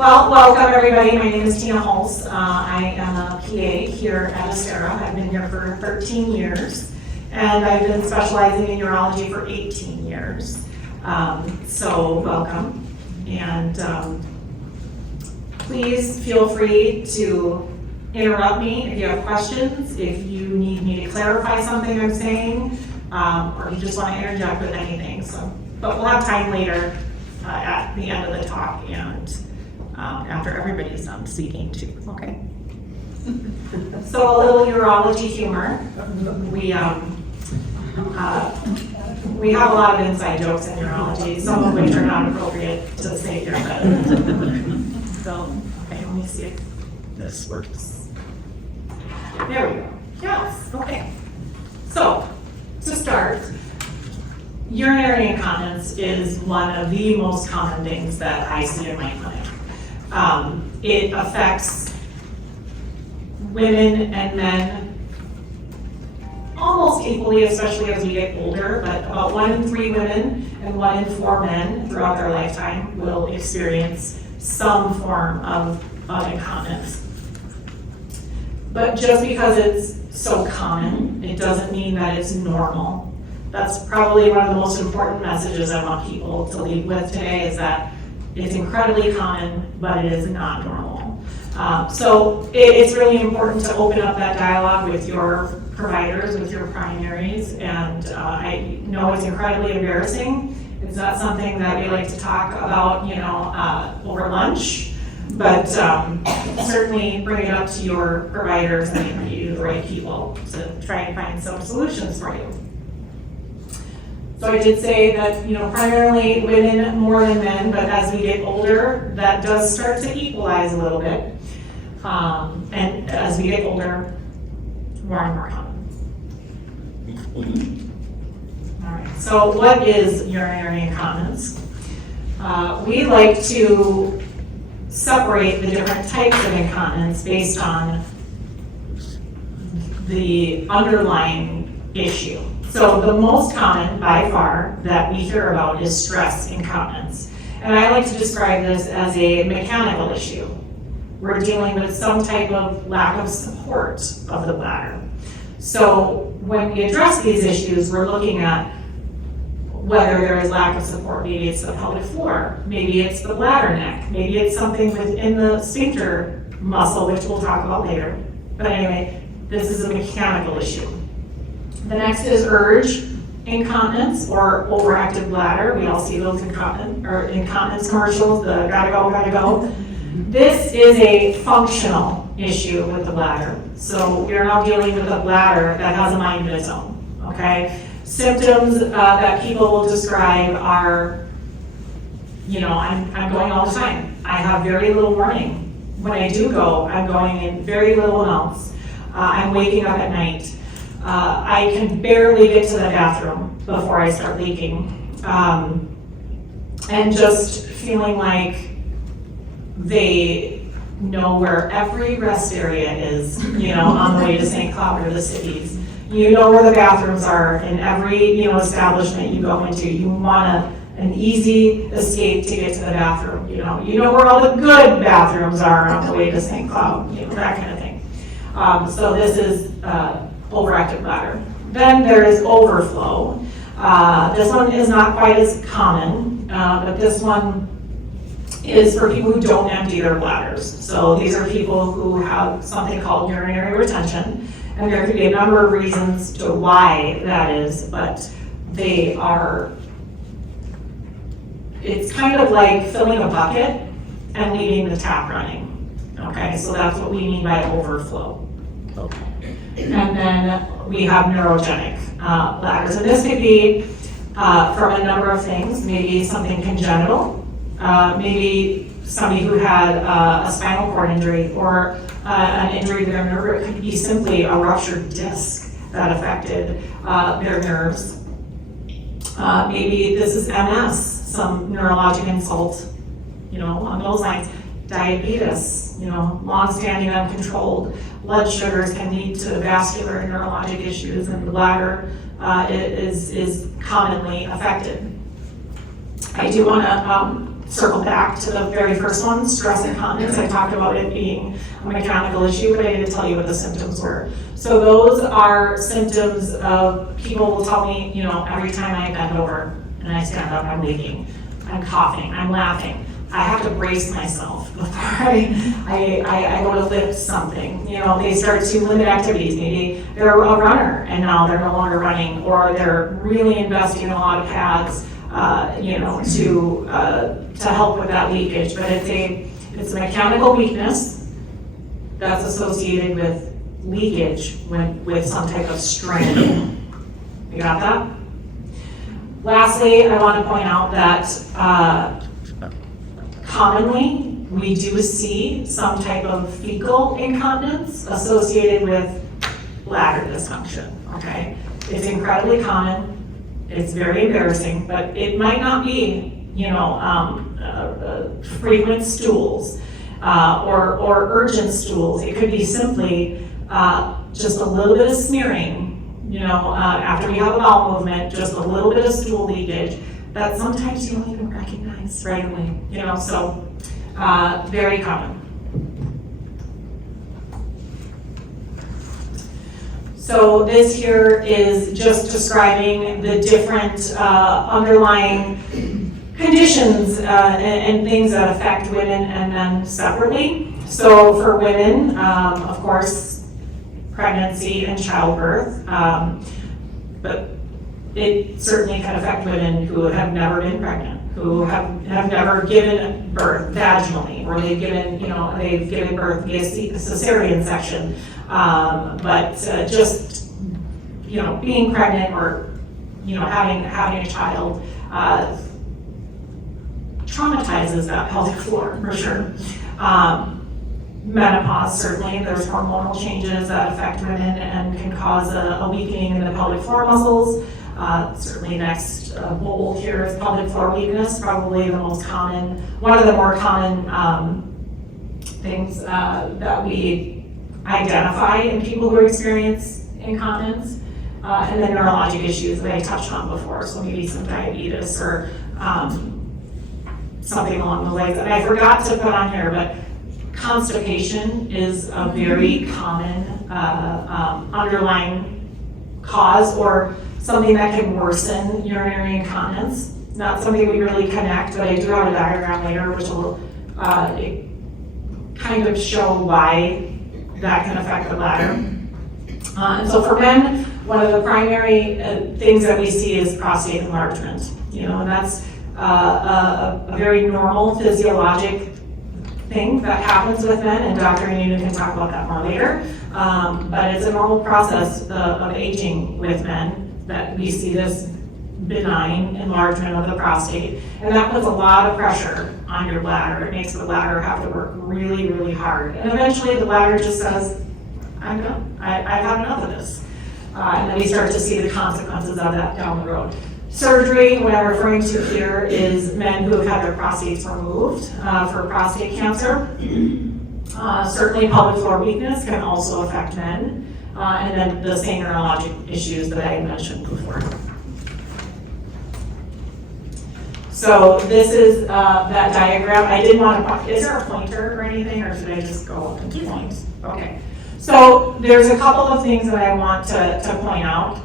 Well, welcome everybody. My name is Hulse. I am a PA here at Astera. I've been here for 13 years, and I've been specializing in urology for 18 years. So welcome, and please feel free to interrupt me if you have questions, if you need me to clarify something I'm saying, or you just want to interject with anything. But we'll have time later at the end of the talk and after everybody's done speaking too. Okay. So a little urology humor. We have a lot of inside jokes in urology, some of which are not appropriate to say here. But so, okay, let me see if this works. There we go. Yes. Okay. So to start, urinary incontinence is one of the most common things that I see in my clinic. It affects women and men almost equally, especially as we get older, but about 1 in 3 women and 1 in 4 men throughout their lifetime will experience some form of incontinence. But just because it's so common, it doesn't mean that it's normal. That's probably one of the most important messages I want people to leave with today, is that it's incredibly common, but it is not normal. So it's really important to open up that dialogue with your providers, with your primaries, and I know it's incredibly embarrassing. It's not something that we like to talk about, over lunch, but certainly bring it up to your providers and interview the right people to try and find some solutions for you. So I did say that, primarily women more than men, but as we get older, that does start to equalize a little bit. And as we get older, more and more common. All right, so what is urinary incontinence? We like to separate the different types of incontinence based on the underlying issue. So the most common, by far, that we hear about is stress incontinence. And I like to describe this as a mechanical issue. We're dealing with some type of lack of support of the bladder. So when we address these issues, we're looking at whether there is lack of support. Maybe it's the pelvic floor, maybe it's the bladder neck, maybe it's something within the sphincter muscle, which we'll talk about later. But anyway, this is a mechanical issue. The next is urge incontinence or overactive bladder. We all see those incontinence commercials, the gotta go, gotta go. This is a functional issue with the bladder. So we're now dealing with a bladder that has a mind of its own, okay? Symptoms that people will describe are, I'm going all the time. I have very little warning. When I do go, I'm going in very little amounts. I'm waking up at night. I can barely get to the bathroom before I start leaking. And just feeling like they know where every rest area is, on the way to St. Cloud or the cities. You know where the bathrooms are in every, establishment you go into. You want an easy escape to get to the bathroom. You know where all the good bathrooms are on the way to St. Cloud, that kind of thing. So this is overactive bladder. Then there is overflow. This one is not quite as common, but this one is for people who don't empty their bladders. So these are people who have something called urinary retention, and there could be a number of reasons to why that is, but it's kind of like filling a bucket and leaving the tap running. Okay, so that's what we mean by overflow. Okay. And then we have neurogenic bladders, and this could be from a number of things. Maybe something congenital, maybe somebody who had a spinal cord injury or an injury to their nerve. It could be simply a ruptured disc that affected their nerves. Maybe this is MS, some neurologic insult, along those lines. Diabetes, long-standing uncontrolled. Blood sugars can lead to vascular and neurologic issues, and the bladder is commonly affected. I do want to circle back to the very first one, stress incontinence. I talked about it being a mechanical issue, but I didn't tell you what the symptoms were. So those are symptoms of, people will tell me, every time I bend over and I stand up, I'm leaking, I'm coughing, I'm laughing. I have to brace myself before I go to lift something. They start to limit activities. Maybe they're a runner and now they're no longer running, or they're really investing in a lot of pads, to help with that leakage. But it's a mechanical weakness that's associated with leakage with some type of strain. You got that? Lastly, I want to point out that commonly we do see some type of fecal incontinence associated with bladder dysfunction. Okay, it's incredibly common. It's very embarrassing, but it might not be, frequent stools or urgent stools. It could be simply just a little bit of smearing, after you have a bowel movement, just a little bit of stool leakage that sometimes you don't even recognize right away, so very common. So this here is just describing the different underlying conditions and things that affect women and men separately. So for women, of course, pregnancy and childbirth, but it certainly can affect women who have never been pregnant, who have never given birth vaginally, or they've given birth via cesarean section. But just being pregnant or having a child traumatizes that pelvic floor for sure. Menopause, certainly, there's hormonal changes that affect women and can cause a weakening in the pelvic floor muscles. Certainly next bold here is pelvic floor weakness, probably the most common, one of the more common things that we identify in people who experience incontinence, and then neurologic issues that I touched on before, so maybe some diabetes or something along the lines. And I forgot to put on here, but constipation is a very common underlying cause, or something that can worsen urinary incontinence. Not something we really connect, but I do have a diagram later which will kind of show why that can affect the bladder. And so for men, one of the primary things that we see is prostate enlargement, and that's a very normal physiologic thing that happens with men, and Dr. E-Nunu can talk about that more later. But it's a normal process of aging with men that we see this benign enlargement of the prostate, and that puts a lot of pressure on your bladder. It makes the bladder have to work really, really hard, and eventually the bladder just says, I'm done. I've had enough of this. And then we start to see the consequences of that down the road. Surgery, what I'm referring to here, is men who have had their prostates removed for prostate cancer. Certainly pelvic floor weakness can also affect men, and then the same neurologic issues that I mentioned before. So this is that diagram. I did want to, is there a pointer or anything, or should I just go up and point? Okay. So there's a couple of things that I want to point out.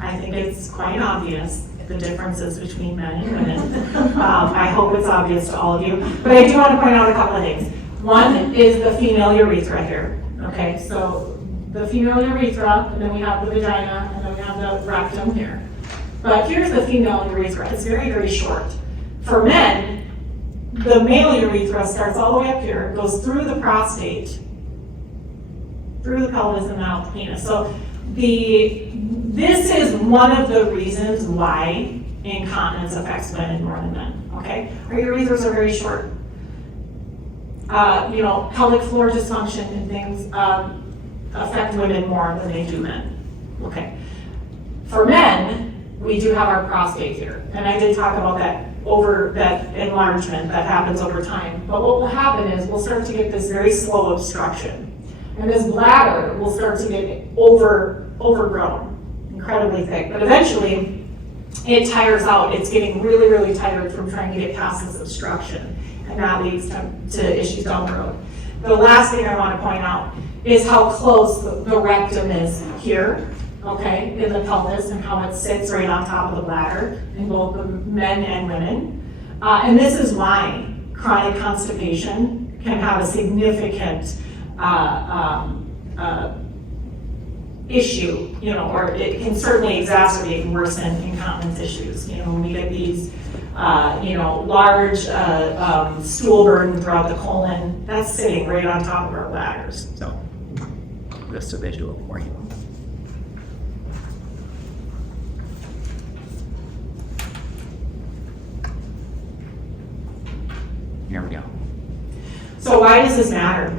I think it's quite obvious the differences between men and women. I hope it's obvious to all of you. But I do want to point out a couple of things. One is the female urethra here. Okay, so the female urethra, and then we have the vagina, and then we have the rectum here. But here's the female urethra. It's very, very short. For men, the male urethra starts all the way up here, goes through the prostate, through the pelvis, and out the penis. So this is one of the reasons why incontinence affects women more than men. Okay, our urethras are very short. Pelvic floor dysfunction and things affect women more than they do men. Okay, for men, we do have our prostate here, and I did talk about that enlargement that happens over time. But what will happen is we'll start to get this very slow obstruction, and this bladder will start to get overgrown, incredibly thick. But eventually, it tires out. It's getting really, really tired from trying to get past this obstruction, and that leads to issues down the road. The last thing I want to point out is how close the rectum is here, okay, in the pelvis, and how it sits right on top of the bladder in both the men and women. And this is why chronic constipation can have a significant issue, or it can certainly exacerbate and worsen incontinence issues. When we get these, large stool burden throughout the colon, that's sitting right on top of our bladders. So, just a visual for you. Here we go. So why does this matter?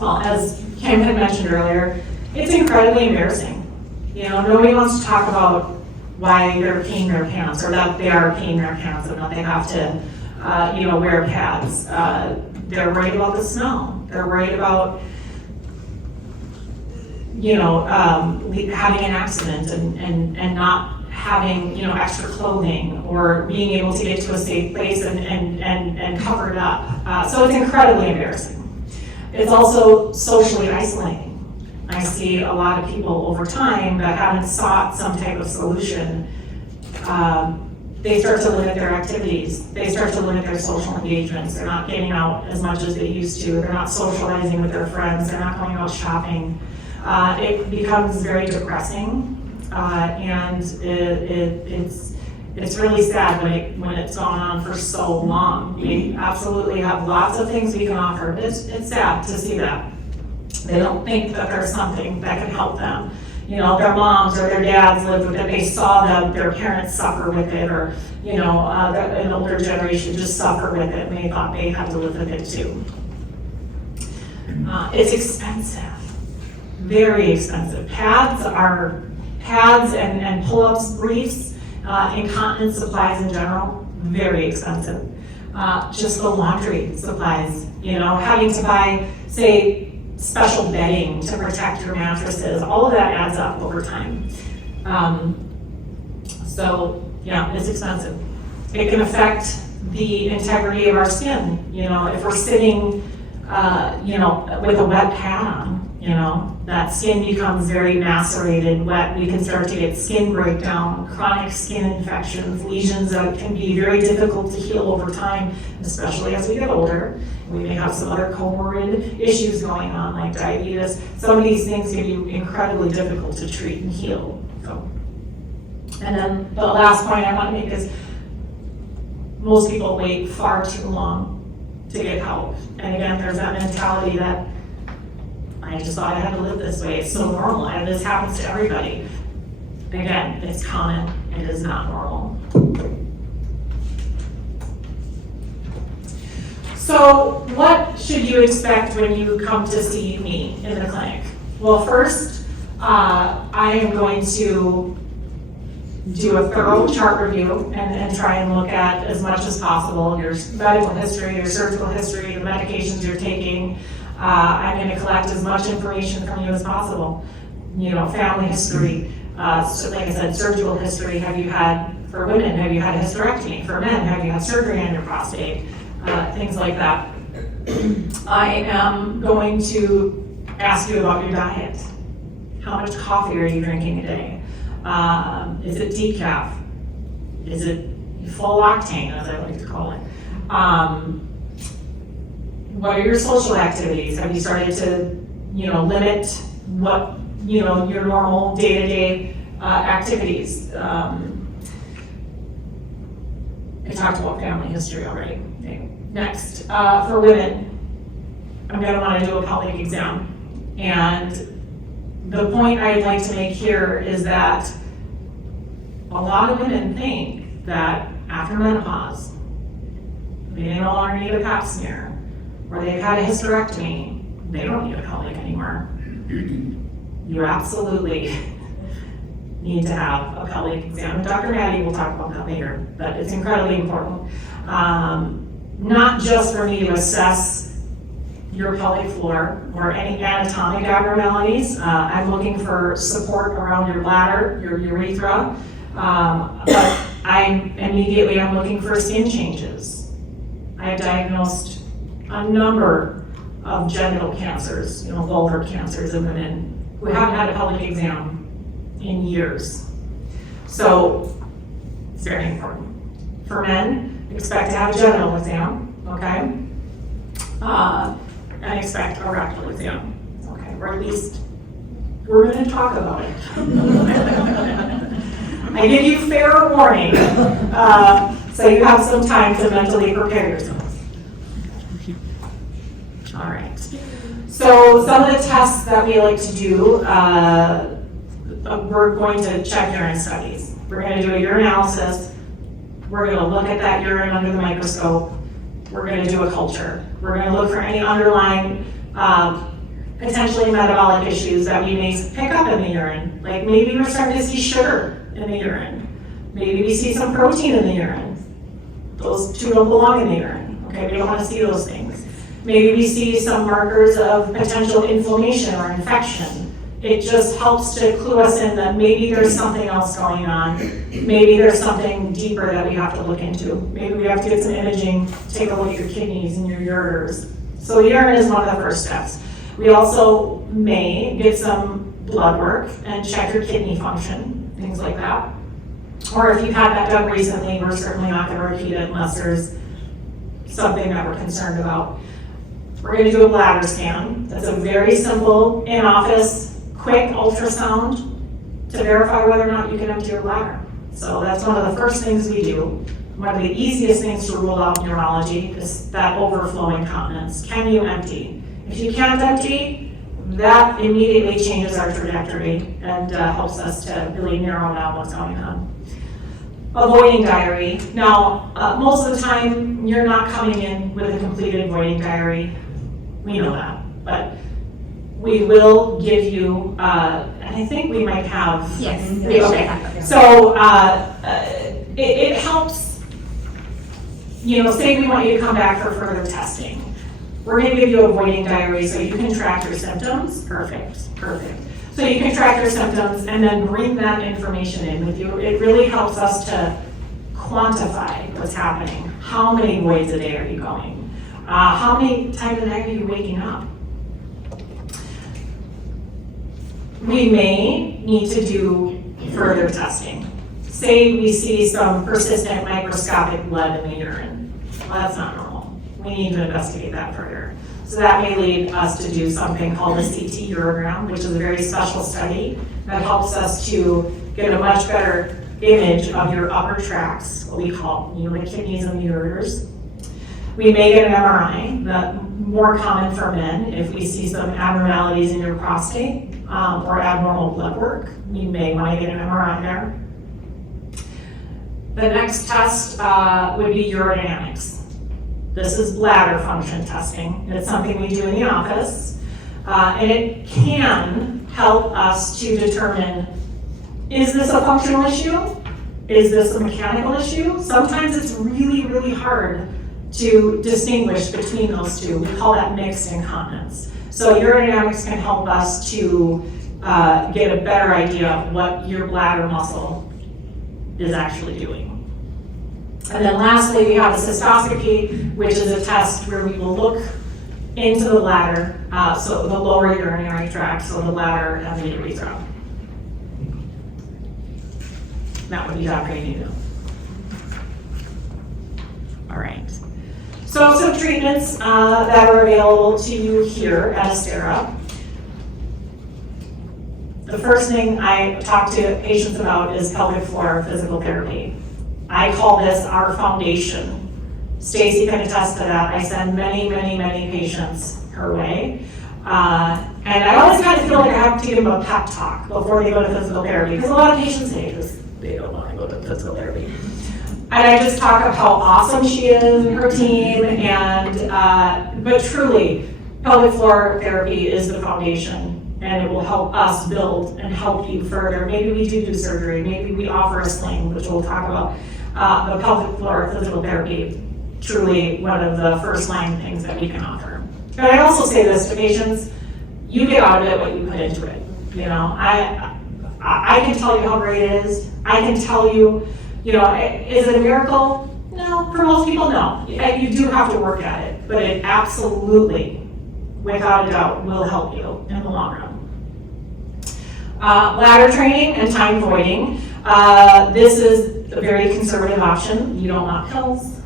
Well, as Kim had mentioned earlier, it's incredibly embarrassing. Nobody wants to talk about why they're peeing their pants, or that they are peeing their pants, and that they have to, wear pads. They're worried about the smell. They're worried about, having an accident and not having, extra clothing, or being able to get to a safe place and cover it up. So it's incredibly embarrassing. It's also socially isolating. I see a lot of people over time that haven't sought some type of solution. They start to limit their activities. They start to limit their social engagements. They're not getting out as much as they used to. They're not socializing with their friends. They're not going out shopping. It becomes very depressing, and it's really sad when it's gone on for so long. We absolutely have lots of things we can offer. It's sad to see that. They don't think that there's something that can help them. Their moms or their dads lived with it. They saw their parents suffer with it, or, an older generation just suffer with it, and they thought they had to live with it too. It's expensive, very expensive. Pads and pull-ups, briefs, incontinence supplies in general, very expensive. Just the laundry supplies, having to buy, say, special bedding to protect your mattresses, all of that adds up over time. So yeah, it's expensive. It can affect the integrity of our skin. If we're sitting, with a wet pad on, that skin becomes very macerated, wet. We can start to get skin breakdown, chronic skin infections, lesions that can be very difficult to heal over time, especially as we get older. We may have some other comorbid issues going on, like diabetes. Some of these things can be incredibly difficult to treat and heal. So, and then the last point I want to make is most people wait far too long to get help. And again, there's that mentality that I just thought I had to live this way. It's so normal, and this happens to everybody. Again, it's common. It is not normal. So what should you expect when you come to see me in the clinic? Well, first, I am going to do a thorough chart review and try and look at as much as possible your medical history, your surgical history, the medications you're taking. I'm going to collect as much information from you as possible. Family history, so like I said, surgical history. For women, have you had a hysterectomy? For men, have you had surgery on your prostate? Things like that. I am going to ask you about your diet. How much coffee are you drinking a day? Is it decaf? Is it full octane, as I like to call it? What are your social activities? Have you started to, limit what, your normal day-to-day activities? I talked about family history already. Okay. Next, for women, I'm going to want to do a pelvic exam. And the point I'd like to make here is that a lot of women think that after menopause, they no longer need a pap smear, or they've had a hysterectomy, they don't need a pelvic anymore. You absolutely need to have a pelvic exam. And Dr. Madi will talk about that later, but it's incredibly important. Not just for me to assess your pelvic floor or any anatomic abnormalities. I'm looking for support around your bladder, your urethra, But I'm looking for skin changes. I have diagnosed a number of genital cancers, vulvar cancers in women who haven't had a pelvic exam in years. So it's very important. For men, expect to have a genital exam, okay? And expect a rectal exam, okay? Or at least we're gonna talk about it. I give you fair warning, so you have some time to mentally prepare yourself. All right. So some of the tests that we like to do, we're going to check urine studies. We're going to do a urinalysis. We're going to look at that urine under the microscope. We're going to do a culture. We're going to look for any underlying potentially metabolic issues that we may pick up in the urine. Like maybe we're starting to see sugar in the urine. Maybe we see some protein in the urine. Those two don't belong in the urine. Okay, we don't want to see those things. Maybe we see some markers of potential inflammation or infection. It just helps to clue us in that maybe there's something else going on. Maybe there's something deeper that we have to look into. Maybe we have to get some imaging, take a look at your kidneys and your ureters. So urine is one of the first steps. We also may get some blood work and check your kidney function, things like that. Or if you've had that done recently, we're certainly not going to repeat it unless there's something that we're concerned about. We're going to do a bladder scan. That's a very simple, in-office, quick ultrasound to verify whether or not you can empty your bladder. So that's one of the first things we do. One of the easiest things to rule out in urology is that overflow incontinence. Can you empty? If you can't empty, that immediately changes our trajectory and helps us to really narrow down what's going on. Avoiding diary. Now, most of the time, you're not coming in with a completed voiding diary. We know that, but we will give you, and I think we might have. Yes. Okay. So it helps, say we want you to come back for further testing. We're going to give you a voiding diary so you can track your symptoms. Perfect. So you can track your symptoms and then bring that information in with you. It really helps us to quantify what's happening. How many voids a day are you going? How many times a night are you waking up? We may need to do further testing. Say we see some persistent microscopic blood in the urine. Well, that's not normal. We need to investigate that further. So that may lead us to do something called a CT urogram, which is a very special study that helps us to get a much better image of your upper tracts, what we call the kidneys and the ureters. We may get an MRI, the more common for men. If we see some abnormalities in your prostate or abnormal blood work, we may want to get an MRI there. The next test would be urodynamics. This is bladder function testing. It's something we do in the office, and it can help us to determine, is this a functional issue? Is this a mechanical issue? Sometimes it's really, really hard to distinguish between those two. We call that mixed incontinence. So urodynamics can help us to get a better idea of what your bladder muscle is actually doing. And then lastly, we have a cystoscopy, which is a test where we will look into the bladder, so the lower urinary tract, so the bladder and the urethra. That would be operating. All right. So some treatments that are available to you here at Astera. The first thing I talk to patients about is pelvic floor physical therapy. I call this our foundation. Stacey can attest to that. I send many patients her way. And I always kind of feel like I have to give them a pep talk before they go to physical therapy, because a lot of patients say they don't want to go to physical therapy. And I just talk about how awesome she is and her team, and but truly, pelvic floor therapy is the foundation, and it will help us build and help you further. Maybe we do surgery, maybe we offer a sling, which we'll talk about. But pelvic floor physical therapy, truly one of the first line things that we can offer. And I also say this to patients, you get out of it what you put into it. I can tell you how great it is. I can tell you, is it a miracle? No, for most people, no. You do have to work at it, but it absolutely, without a doubt, will help you in the long run. Bladder training and time voiding. This is a very conservative option. You don't want pills.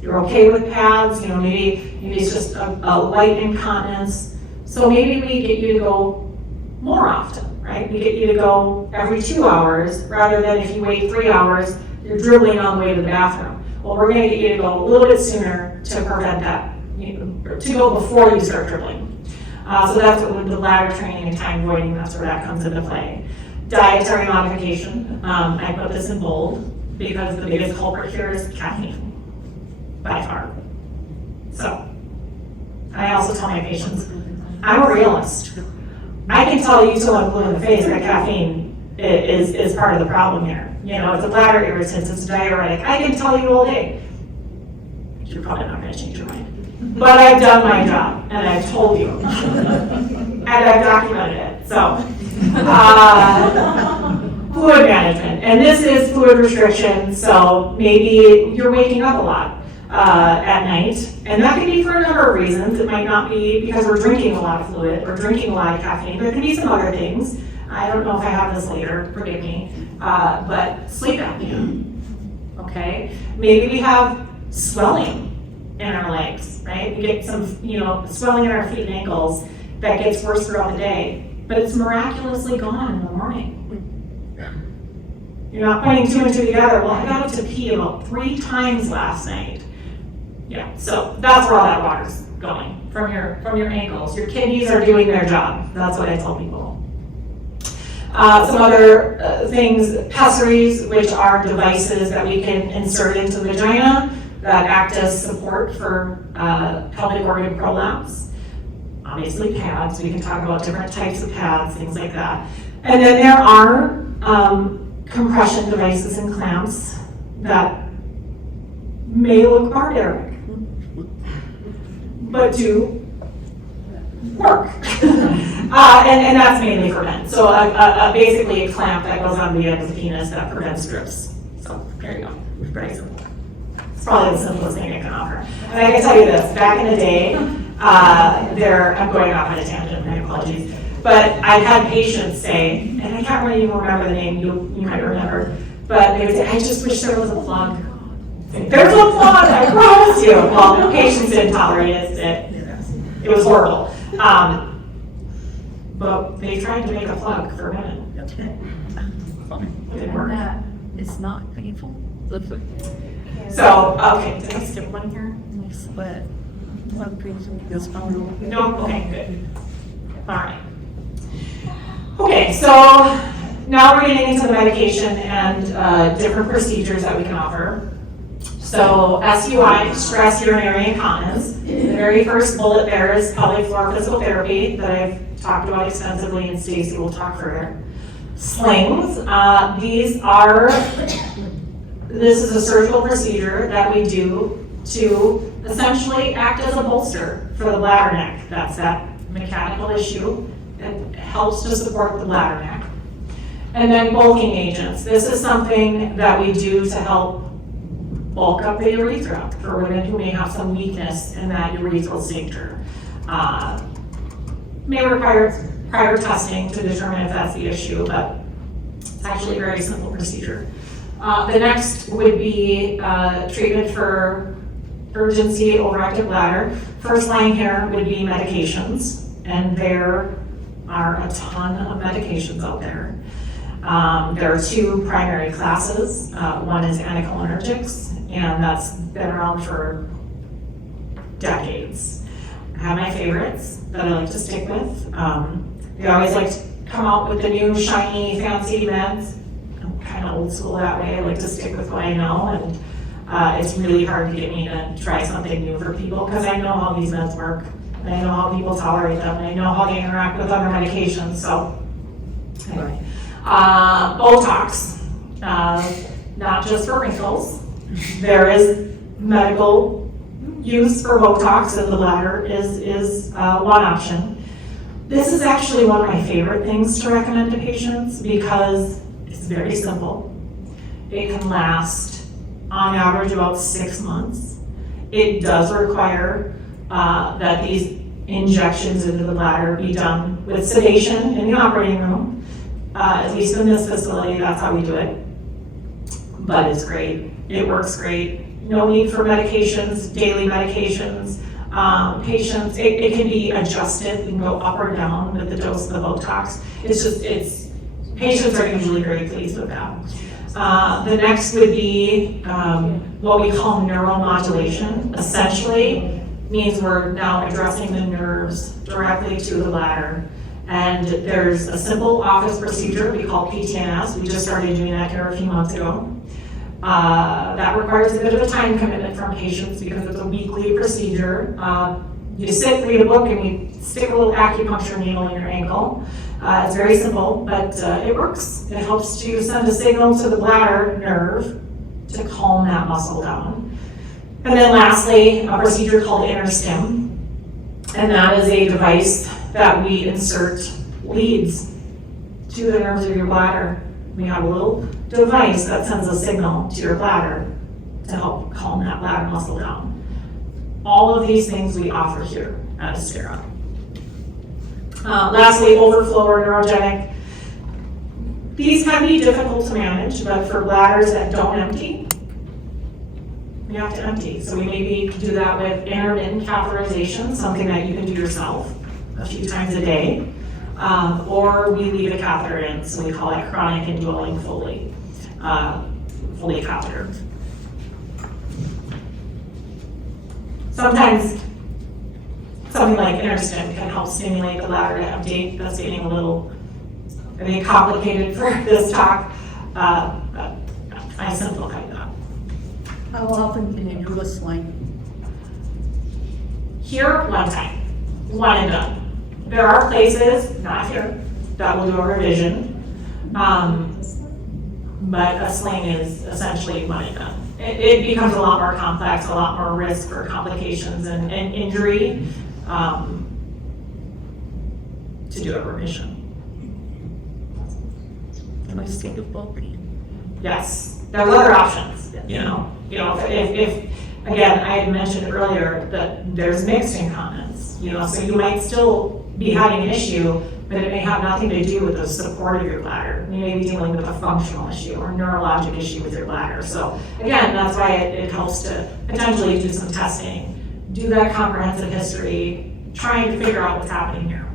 You're okay with pads. Maybe it's just a light incontinence. So maybe we get you to go more often, right? We get you to go every 2 hours rather than if you wait 3 hours, you're dribbling on the way to the bathroom. Well, we're going to get you to go a little bit sooner to prevent that, to go before you start dribbling. So that's what with the bladder training and time voiding, that's where that comes into play. Dietary modification. I put this in bold because the biggest culprit here is caffeine, by far. So I also tell my patients, I'm a realist. I can tell you till I'm blue in the face that caffeine is part of the problem here. It's a bladder irritant, it's a diuretic. I can tell you all day. You're probably not going to change your mind. But I've done my job, and I've told you. And I've documented it. So, fluid management. And this is fluid restriction, so maybe you're waking up a lot at night. And that could be for a number of reasons. It might not be because we're drinking a lot of fluid or drinking a lot of caffeine. There could be some other things. I don't know if I have this later, forgive me. But sleep apnea, okay? Maybe we have swelling in our legs, right? We get some, swelling in our feet and ankles that gets worse throughout the day, but it's miraculously gone in the morning. You're not putting 2 and 2 together. Well, I got up to pee about 3 times last night. Yeah, so that's where all that water's going, from your ankles. Your kidneys are doing their job. That's what I tell people. Some other things, pessaries, which are devices that we can insert into the vagina that act as support for pelvic organ prolapse. Obviously pads, we can talk about different types of pads, things like that. And then there are compression devices and clamps that may look barbaric, but do work. And that's mainly for men. So basically a clamp that goes on the end of the penis that prevents drips. So there you go, very simple. It's probably the simplest thing I can offer. And I can tell you this, back in the day, I'm going off on a tangent, my apologies, but I've had patients say, and I can't really even remember the name, you might remember, but they would say, I just wish there was a plug. There's a plug, I promise you. Well, the patients didn't tolerate it. It was horrible. But they tried to make a plug for women. It didn't work. It's not painful. So, okay, did I skip one here? But plug goes fine. No? Okay, good. All right. Okay, so now we're getting into the medication and different procedures that we can offer. So SUI, stress urinary incontinence. The very first bullet there is pelvic floor physical therapy that I've talked about extensively, and Stacey will talk further. Slings. This is a surgical procedure that we do to essentially act as a bolster for the bladder neck. That's that mechanical issue that helps to support the bladder neck. And then bulking agents. This is something that we do to help bulk up the urethra for women who may have some weakness in that urethral sphincter. May require prior testing to determine if that's the issue, but it's actually a very simple procedure. The next would be treatment for urgency overactive bladder. First line here would be medications, and there are a ton of medications out there. There are 2 primary classes. One is anticholinergics, and that's been around for decades. I have my favorites that I like to stick with. They always like to come out with the new shiny fancy meds. I'm kind of old school that way. I like to stick with what I know, and it's really hard to get me to try something new for people because I know how these meds work, and I know how people tolerate them, and I know how they interact with other medications. So anyway, Botox, not just for wrinkles. There is medical use for Botox in the bladder is one option. This is actually one of my favorite things to recommend to patients because it's very simple. It can last on average about 6 months. It does require that these injections into the bladder be done with sedation in the operating room. At least in this facility, that's how we do it. But it's great. It works great. No need for medications, daily medications. Patients, it can be adjusted. We can go up or down with the dose of the Botox. Patients are usually very pleased with that. The next would be what we call neuromodulation. Essentially means we're now addressing the nerves directly to the bladder. And there's a simple office procedure we call PTNS. We just started doing that here a few months ago. That requires a bit of a time commitment from patients because it's a weekly procedure. You sit, read a book, and we stick a little acupuncture needle in your ankle. It's very simple, but it works. It helps to send a signal to the bladder nerve to calm that muscle down. And then lastly, a procedure called InterStim. And that is a device that we insert leads to the nerves of your bladder. We have a little device that sends a signal to your bladder to help calm that bladder muscle down. All of these things we offer here at Astera. Lastly, overflow or neurogenic. These can be difficult to manage, but for bladders that don't empty, we have to empty. So we maybe do that with intermittent catheterization, something that you can do yourself a few times a day. Or we leave a catheter in, so we call it chronic indwelling Foley catheter. Sometimes something like InterStim can help stimulate the bladder to empty. That's getting a little, I think, complicated for this talk. I simplify that. How often can you do a sling? Here, one time, one and done. There are places, not here, that will do a revision, but a sling is essentially one and done. It becomes a lot more complex, a lot more risk for complications and injury to do a revision. Can I see the body? Yes, there's other options. You know, if again, I had mentioned earlier that there's mixed incontinence. So you might still be having an issue, but it may have nothing to do with the support of your bladder. You may be dealing with a functional issue or neurologic issue with your bladder. So again, that's why it helps to potentially do some testing, do that comprehensive history, trying to figure out what's happening here.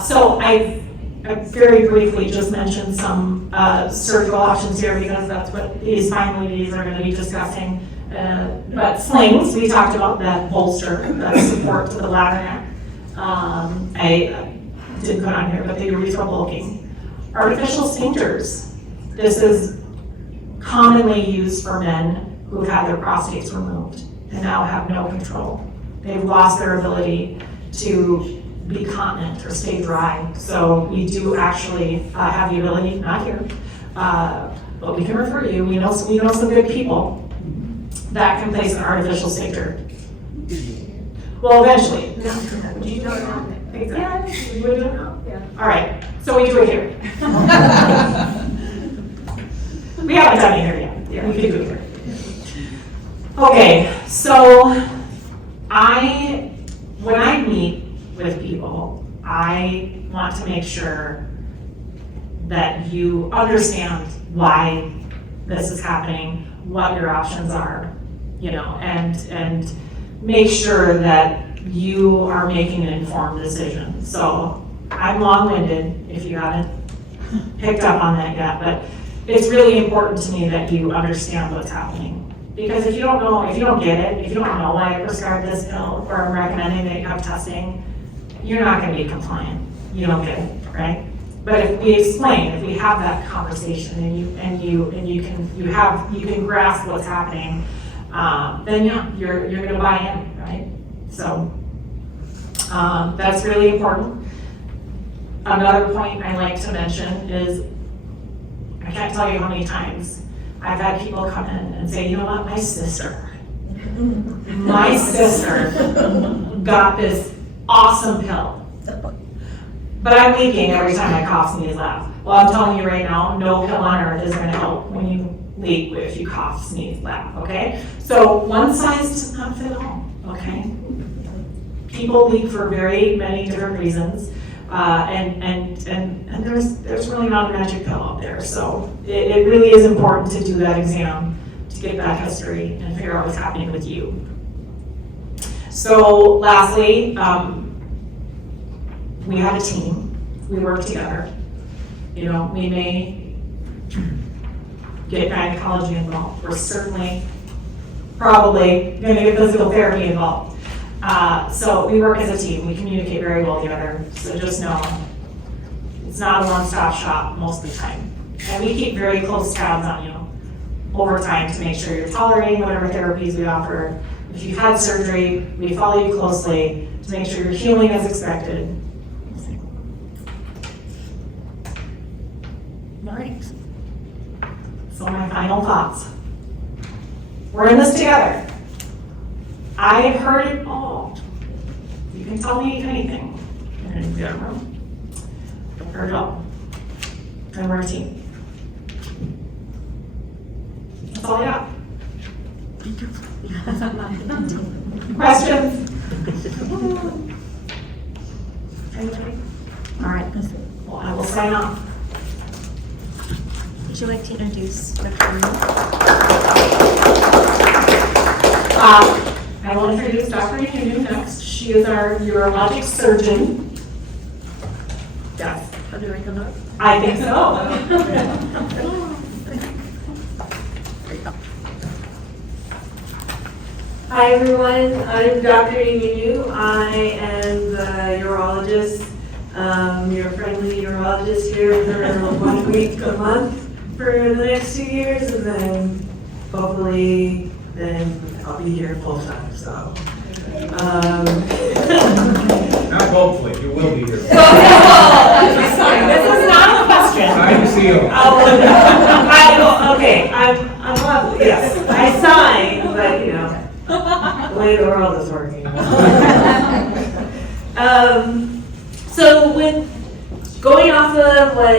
So I very briefly just mentioned some surgical options here because that's what these fine ladies are going to be discussing. But slings, we talked about that bolster, that support to the bladder neck. I didn't put on here, but the urethral bulking. Artificial sphincters. This is commonly used for men who've had their prostates removed and now have no control. They've lost their ability to be continent or stay dry. So we do actually have the ability, not here, but we can refer you. We know some good people that can place an artificial sphincter. Well, eventually. Do you know that? Exactly. You would do it now? Yeah. All right, so we do it here. We haven't done it here yet. Yeah, we can do it here. Okay, so when I meet with people, I want to make sure that you understand why this is happening, what your options are, and make sure that you are making an informed decision. So I'm long-winded if you haven't picked up on that yet, but it's really important to me that you understand what's happening. Because if you don't know, if you don't get it, if you don't know why I prescribed this pill or I'm recommending that you have testing, you're not going to be compliant. You don't get it, right? But if we explain, if we have that conversation and you can grasp what's happening, then yeah, you're going to buy in, right? So that's really important. Another point I like to mention is, I can't tell you how many times I've had people come in and say, you know what, my sister My sister got this awesome pill, but I'm leaking every time I cough, sneeze, laugh. Well, I'm telling you right now, no pill on earth is gonna help when you leak if you cough, sneeze, laugh, okay? So one size does not fit all, okay? People leak for very many different reasons, and there's really not a magic pill out there. So it really is important to do that exam to get that history and figure out what's happening with you. So lastly, we have a team. We work together. You know, we may get gynecology involved. We're certainly probably going to get physical therapy involved. So we work as a team. We communicate very well together. So just know it's not a one-stop shop most of the time. And we keep very close tabs on you over time to make sure you're tolerating whatever therapies we offer. If you've had surgery, we follow you closely to make sure you're healing as expected. Nice. So my final thoughts. We're in this together. I have heard it all. You can tell me anything in an exam room. I've heard it all. And we're a team. That's all I got. Questions? Anybody? All right. Well, I will sign off. Would you like to introduce Dr. Lee? I will introduce Dr. E-Nunu next. She is our urologic surgeon. Yes. How do I come up? I think so. Hi everyone, I'm Dr. E-Nunu. I am the urologist, your friendly urologist here for 1 week a month for the next 2 years, and then hopefully then I'll be here full time. So. Not hopefully, you will be here. This is not a question. Sign the seal. Okay, I'm lovely. Yes, I signed, but you know. The way the world is working. So with going off of what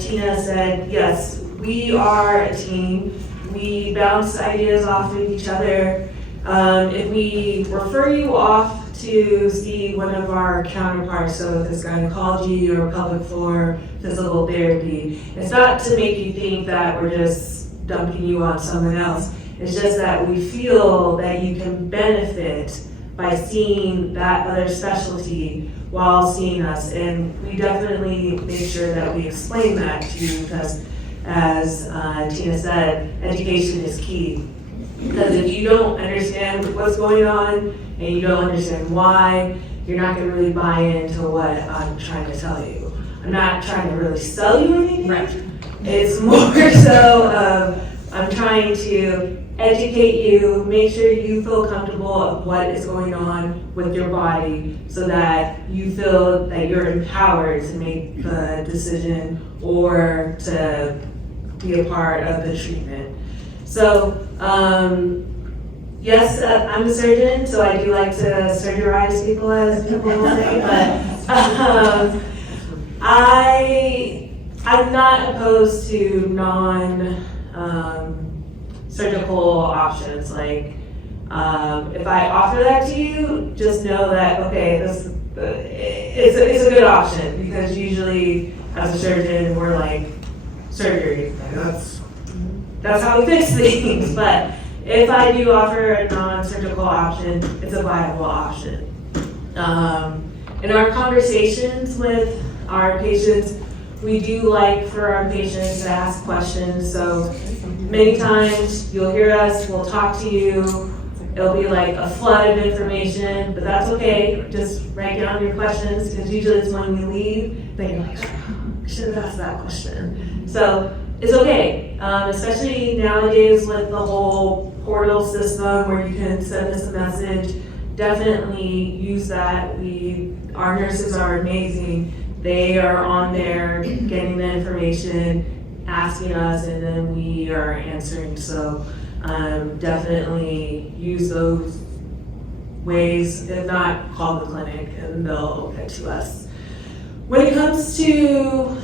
Tina said, yes, we are a team. We bounce ideas off of each other. If we refer you off to see one of our counterparts, so if it's gynecology or pelvic floor, physical therapy, it's not to make you think that we're just dumping you on someone else. It's just that we feel that you can benefit by seeing that other specialty while seeing us. And we definitely make sure that we explain that to you because, as Tina said, education is key. Because if you don't understand what's going on and you don't understand why, you're not going to really buy into what I'm trying to tell you. I'm not trying to really sell you anything. Right. It's more so I'm trying to educate you, make sure you feel comfortable of what is going on with your body so that you feel that you're empowered to make the decision or to be a part of the treatment. So, yes, I'm a surgeon, so I do like to surgerize people, as people will say, but I'm not opposed to surgical options. Like, if I offer that to you, just know that, okay, this it's a good option because usually as a surgeon, we're like, surgery, that's how we fix things. But if I do offer a non-surgical option, it's a viable option. In our conversations with our patients, we do like for our patients to ask questions. So many times you'll hear us, we'll talk to you. It'll be like a flood of information, but that's okay. Just write down your questions because usually it's when you leave, then you're like, I should have asked that question. So it's okay, especially nowadays with the whole portal system where you can send us a message. Definitely use that. Our nurses are amazing. They are on there getting the information, asking us, and then we are answering. So definitely use those ways. If not, call the clinic and they'll get to us. When it comes to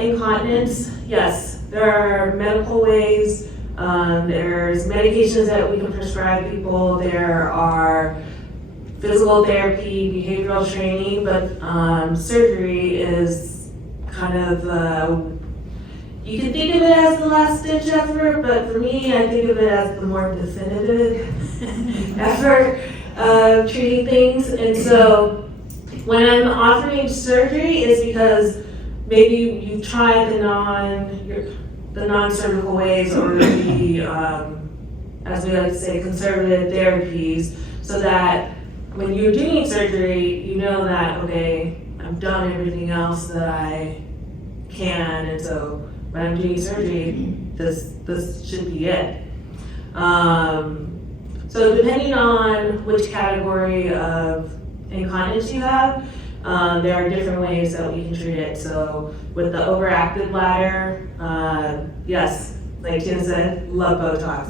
incontinence, yes, there are medical ways. There's medications that we can prescribe people. There are physical therapy, behavioral training, but surgery is kind of, you can think of it as the last ditch effort, but for me, I think of it as the more definitive effort of treating things. And so when I'm offering surgery, it's because maybe you tried the non-surgical ways or the, as we like to say, conservative therapies, so that when you're doing surgery, you know that, okay, I've done everything else that I can, and so when I'm doing surgery, this should be it. So depending on which category of incontinence you have, there are different ways that we can treat it. So with the overactive bladder, yes, like Tina said, love Botox.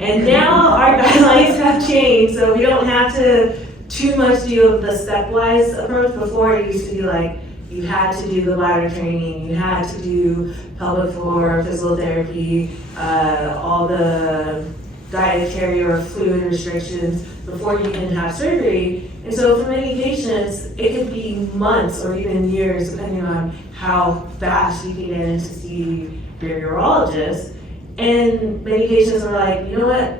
And now our guidelines have changed, so we don't have to too much deal with the stepwise approach. Before it used to be like, you had to do the bladder training, you had to do pelvic floor, physical therapy, all the dietary or fluid restrictions before you can have surgery. And so for many patients, it could be months or even years, depending on how fast you can get in to see your urologist. And many patients are like, you know what,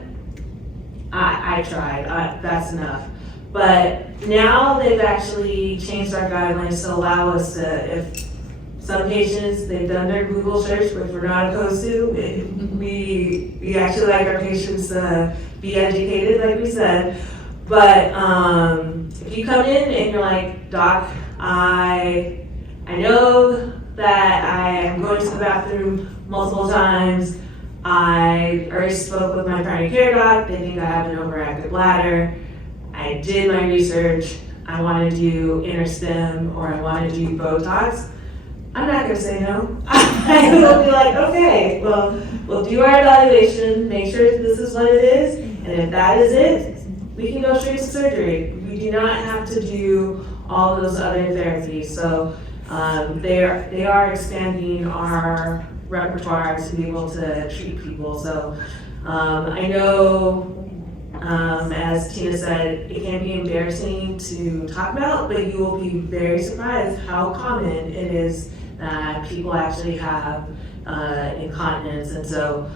I tried, that's enough. But now they've actually changed our guidelines to allow us to, if some patients, they've done their Google search, which we're not opposed to, we actually like our patients to be educated, like we said. But if you come in and you're like, Doc, I know that I am going to the bathroom multiple times. I already spoke with my primary care doc. They think I have an overactive bladder. I did my research. I want to do InterStim or I want to do Botox. I'm not going to say no. I will be like, okay, well, we'll do our evaluation, make sure this is what it is, and if that is it, we can go straight to surgery. We do not have to do all those other therapies. So they are expanding our repertoire to be able to treat people. So I know, as Tina said, it can be embarrassing to talk about, but you will be very surprised how common it is that people actually have incontinence. And so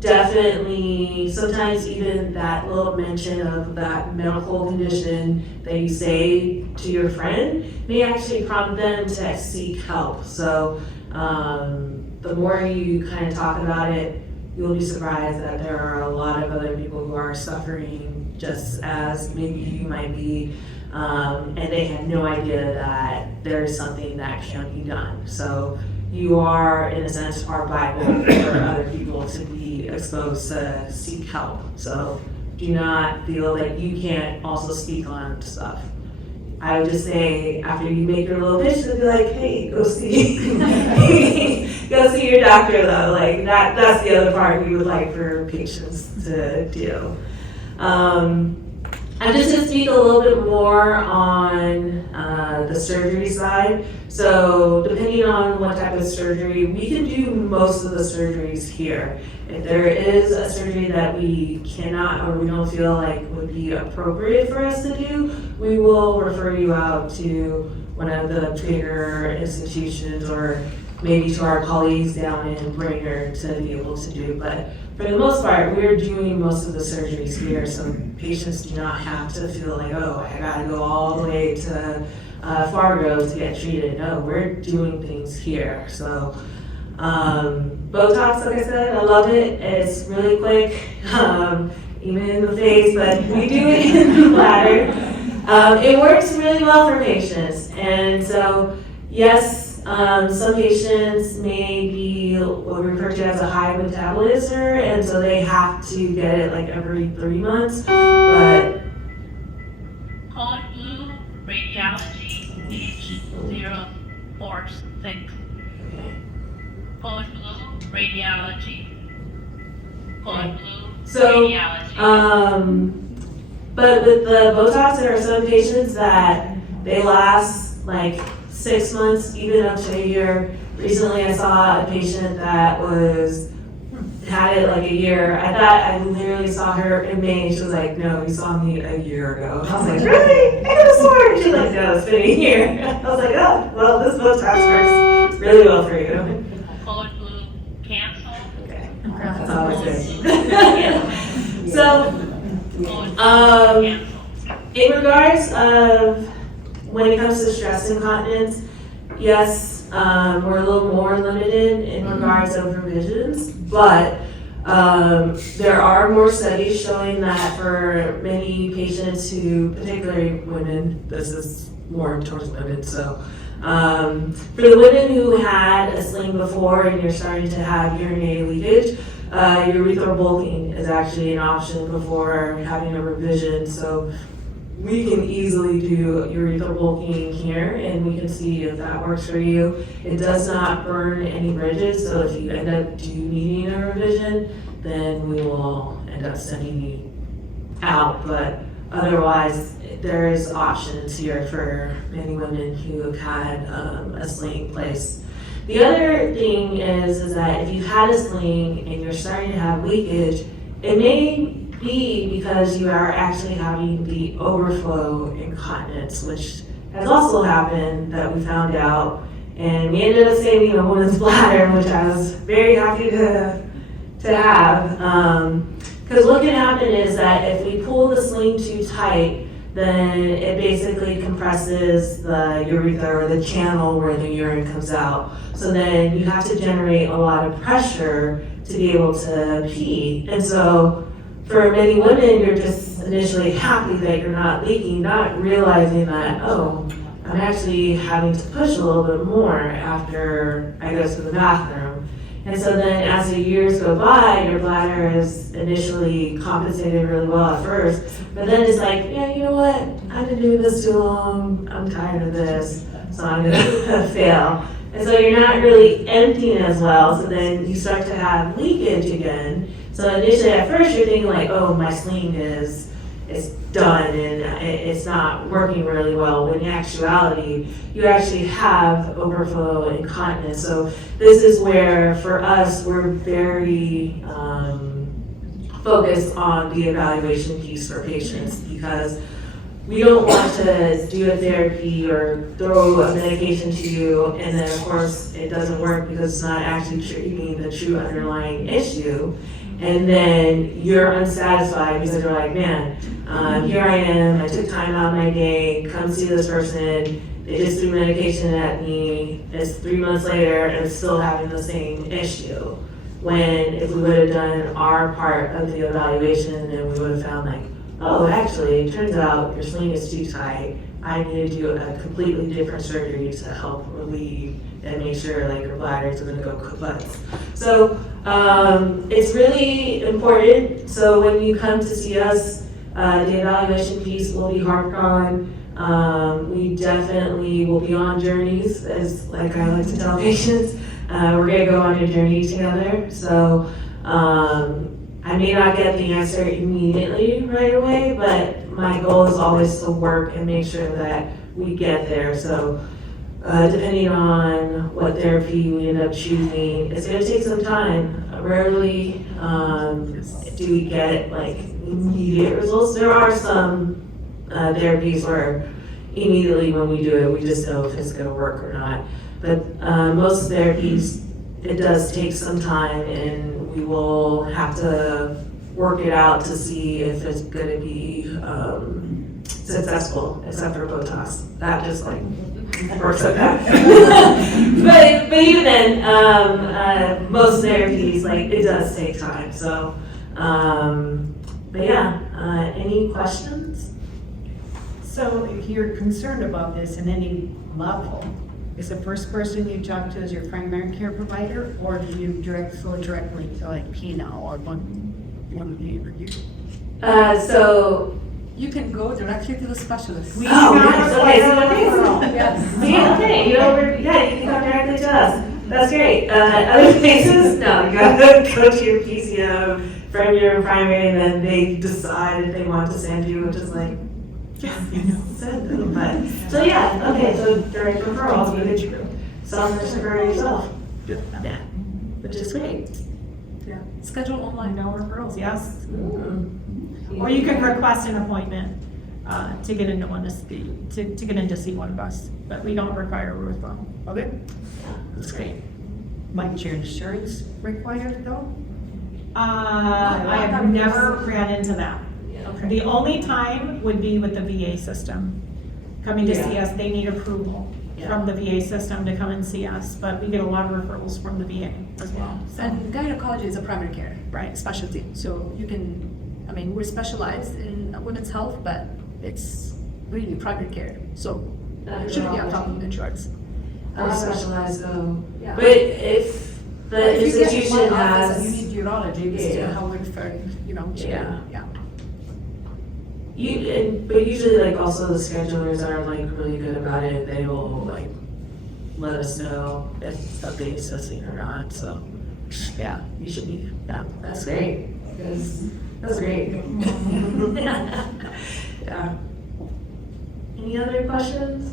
definitely, sometimes even that little mention of that medical condition that you say to your friend may actually prompt them to seek help. So the more you kind of talk about it, you'll be surprised that there are a lot of other people who are suffering just as maybe you might be, and they had no idea that there is something that can be done. So you are, in a sense, our Bible for other people to be exposed to seek help. So do not feel like you can't also speak on stuff. I would just say, after you make your little pitch, to be like, hey, go see your doctor though. Like that's the other part we would like for patients to do. I'm just gonna speak a little bit more on the surgery side. So depending on what type of surgery, we can do most of the surgeries here. If there is a surgery that we cannot or we don't feel like would be appropriate for us to do, we will refer you out to one of the bigger institutions or maybe to our colleagues down in Brainerd to be able to do. But for the most part, we're doing most of the surgeries here, so patients do not have to feel like, oh, I gotta go all the way to Fargo to get treated. No, we're doing things here. So Botox, like I said, I love it. It's really quick, even in the face, but we do it in the bladder. It works really well for patients, and so yes, some patients may be what we refer to as a high metabolism, and so they have to get it like every 3 months. But radiology is 0 force thick. Radiology Code blue, So, radiology. But with the Botox, there are some patients that they last like 6 months, even up to a year. Recently, I saw a patient that had it like a year. I thought I literally saw her in May, and she was like, "No, you saw me a year ago." I was like, "Really? I could have sworn." She's like, "No, it's been a year." I was like, "Oh, well, this Botox works really well for you." Code blue, cancel. Okay, That's that's all I say. So, Code blue, Um, cancel. in regards of when it comes to stress incontinence, yes, we're a little more limited in regards of revisions, but there are more studies showing that for many patients who, particularly women, this is more towards women, so for the women who had a sling before and you're starting to have urinary leakage, urethral bulking is actually an option before having a revision. So we can easily do urethral bulking here and we can see if that works for you. It does not burn any bridges, so if you end up needing a revision, then we will end up sending you out. But otherwise, there's options here for many women who have had a sling placed. The other thing is that if you've had a sling and you're starting to have leakage, it may be because you are actually having the overflow incontinence, which has also happened that we found out. And we ended up saving a woman's bladder, which I was very happy to have. Because what can happen is that if we pull the sling too tight, then it basically compresses the urethra or the channel where the urine comes out. So then you have to generate a lot of pressure to be able to pee. And so for many women, you're just initially happy that you're not leaking, not realizing that, oh, I'm actually having to push a little bit more after I go to the bathroom. And so then as the years go by, your bladder is initially compensated really well at first, but then it's like, yeah, you know what? I've been doing this too long. I'm tired of this, so I'm gonna fail. And so you're not really emptying as well, so then you start to have leakage again. So initially at first you're thinking like, oh, my sling is done and it's not working really well, when in actuality, you actually have overflow incontinence. So this is where, for us, we're very focused on the evaluation piece for patients, because we don't want to do a therapy or throw a medication to you and then of course it doesn't work because it's not actually treating the true underlying issue. And then you're unsatisfied because you're like, man, here I am, I took time out of my day, come see this person, they just threw medication at me, it's 3 months later and I'm still having the same issue. When if we would have done our part of the evaluation, then we would have found like, oh, actually, it turns out your sling is too tight. I need to do a completely different surgery to help relieve and make sure like your bladder is going to go kaput. So it's really important. So when you come to see us, the evaluation piece will be harped on. We definitely will be on journeys, as like I like to tell patients. We're going to go on a journey together. So I may not get the answer immediately right away, but my goal is always to work and make sure that we get there. So depending on what therapy we end up choosing, it's going to take some time. Rarely do we get like immediate results. There are some therapies where immediately when we do it, we just know if it's going to work or not. But most therapies, it does take some time, and we will have to work it out to see if it's going to be successful, except for Botox. That just like works like that. but even then, most therapies, like it does take time. So, but yeah, any questions? So if you're concerned about this in any level, is the first person you talk to is your primary care provider, or do you go directly to like Pino or one of the you? So You can go directly to the specialist. yes, okay, so Yes. see, okay, you know, you can come directly to us. That's great. Other places, no, you gotta go to your PCO from your primary, and then they decide if they want to send you, which is like, send them. But, so yeah, okay, so direct referrals, you get your self-nurse for yourself. Yeah, which is great. Yeah. Schedule online. No referrals, yes. Mm. Or you can request an appointment to get into one to get in to see one of us, but we don't require a referral. Okay. That's great. Might your insurance required though? I have never ran into that. Okay. The only time would be with the VA system. Coming to see Yeah. us, they need approval from the VA system to come and see us, but we get a lot of referrals from the VA as well. And gynecology is a primary care Right. specialty, so you can, I mean, we're specialized in women's health, but it's really primary care, so you should be on top of insurance. More specialized though. Yeah. But if the If you get institution one office has, and you need urology, it's Yeah. still how we're referring, you know, to, Yeah. yeah. but usually like also the schedulers are like really good about it. They will like let us know if something's missing or not. So yeah, you should be. Yeah, that's great. That's great. Yeah. Any other questions?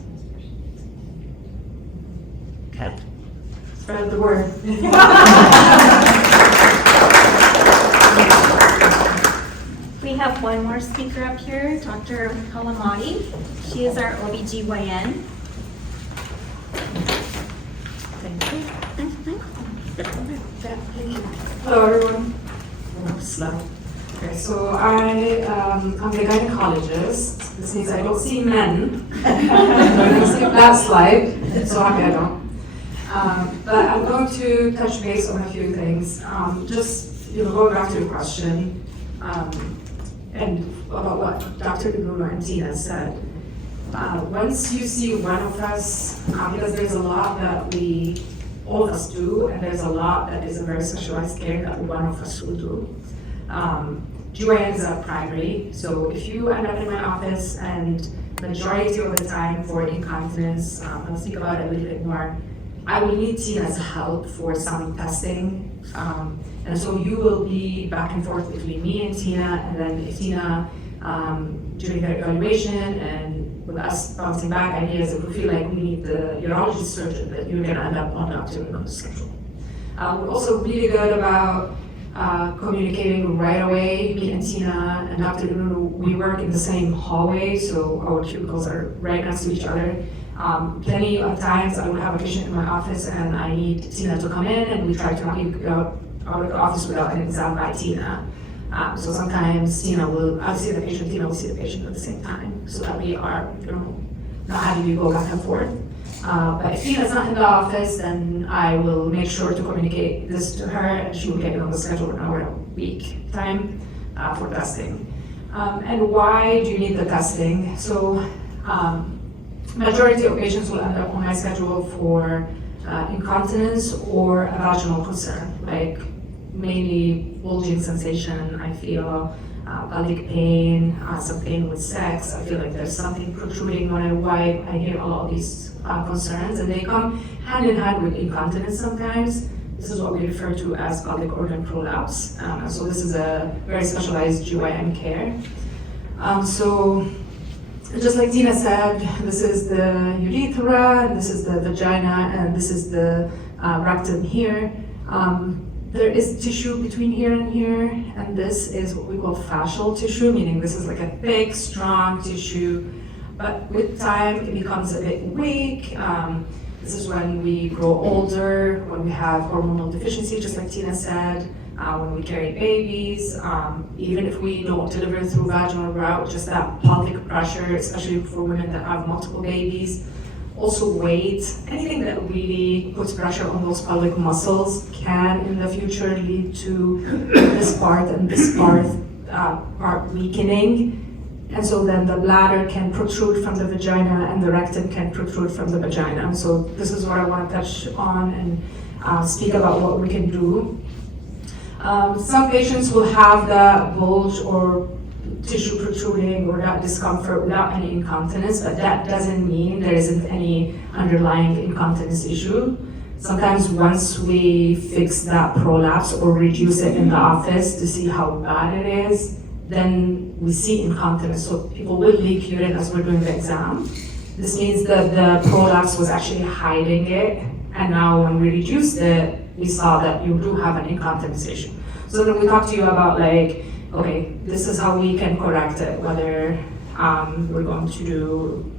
Okay. Spread the word. We have one more speaker up here, Dr. Hala Madi. She is our OBGYN. Hello, everyone. Okay, so I'm the gynecologist. This means I don't see men. I don't skip that slide. So happy I don't. But I'm going to touch base on a few things. Just going back to your question, and about what Dr. E-Nunu and Tina said. Once you see one of us, because there's a lot that all of us do, and there's a lot that is a very specialized care that one of us will do. GYN is a primary, so if you end up in my office and majority of the time for incontinence, I'll speak about it a little bit more, I will need Tina's help for some testing. And so you will be back and forth between me and Tina, and then if Tina, during her evaluation and with us bouncing back ideas, if we feel like we need the urologist surgeon, that you're gonna end up on Dr. E-Nunu's schedule. We're also really good about communicating right away. Me and Tina and Dr. E-Nunu, we work in the same hallway, so our cubicles are right next to each other. Plenty of times I would have a patient in my office and I need Tina to come in, and we try to not go out of the office without an exam by Tina. So sometimes I'll see the patient, Tina will see the patient at the same time, so that we are, not having to go back and forth. But if Tina's not in the office, then I will make sure to communicate this to her, and she will get it on the schedule in a week time for testing. And why do you need the testing? So majority of patients will end up on my schedule for incontinence or a vaginal concern, like mainly bulging sensation, I feel, pelvic pain, some pain with sex. I feel like there's something protruding when I wipe. I hear all of these concerns, and they come hand in hand with incontinence sometimes. This is what we refer to as pelvic organ prolapse. So this is a very specialized GYN care. So just like Tina said, this is the urethra, and this is the vagina, and this is the rectum here. There is tissue between here and here, and this is what we call fascial tissue, meaning this is like a thick, strong tissue. But with time, it becomes a bit weak. This is when we grow older, when we have hormonal deficiency, just like Tina said, when we carry babies, even if we don't deliver through vaginal route, just that pelvic pressure, especially for women that have multiple babies. Also weight, anything that really puts pressure on those pelvic muscles can in the future lead to this part and this part weakening. And so then the bladder can protrude from the vagina and the rectum can protrude from the vagina. So this is what I want to touch on and speak about what we can do. Some patients will have that bulge or tissue protruding or that discomfort without any incontinence, but that doesn't mean there isn't any underlying incontinence issue. Sometimes once we fix that prolapse or reduce it in the office to see how bad it is, then we see incontinence. So people will leak urine as we're doing the exam. This means that the prolapse was actually hiding it, and now when we reduced it, we saw that you do have an incontinence issue. So then we talk to you about like, okay, this is how we can correct it, whether we're going to do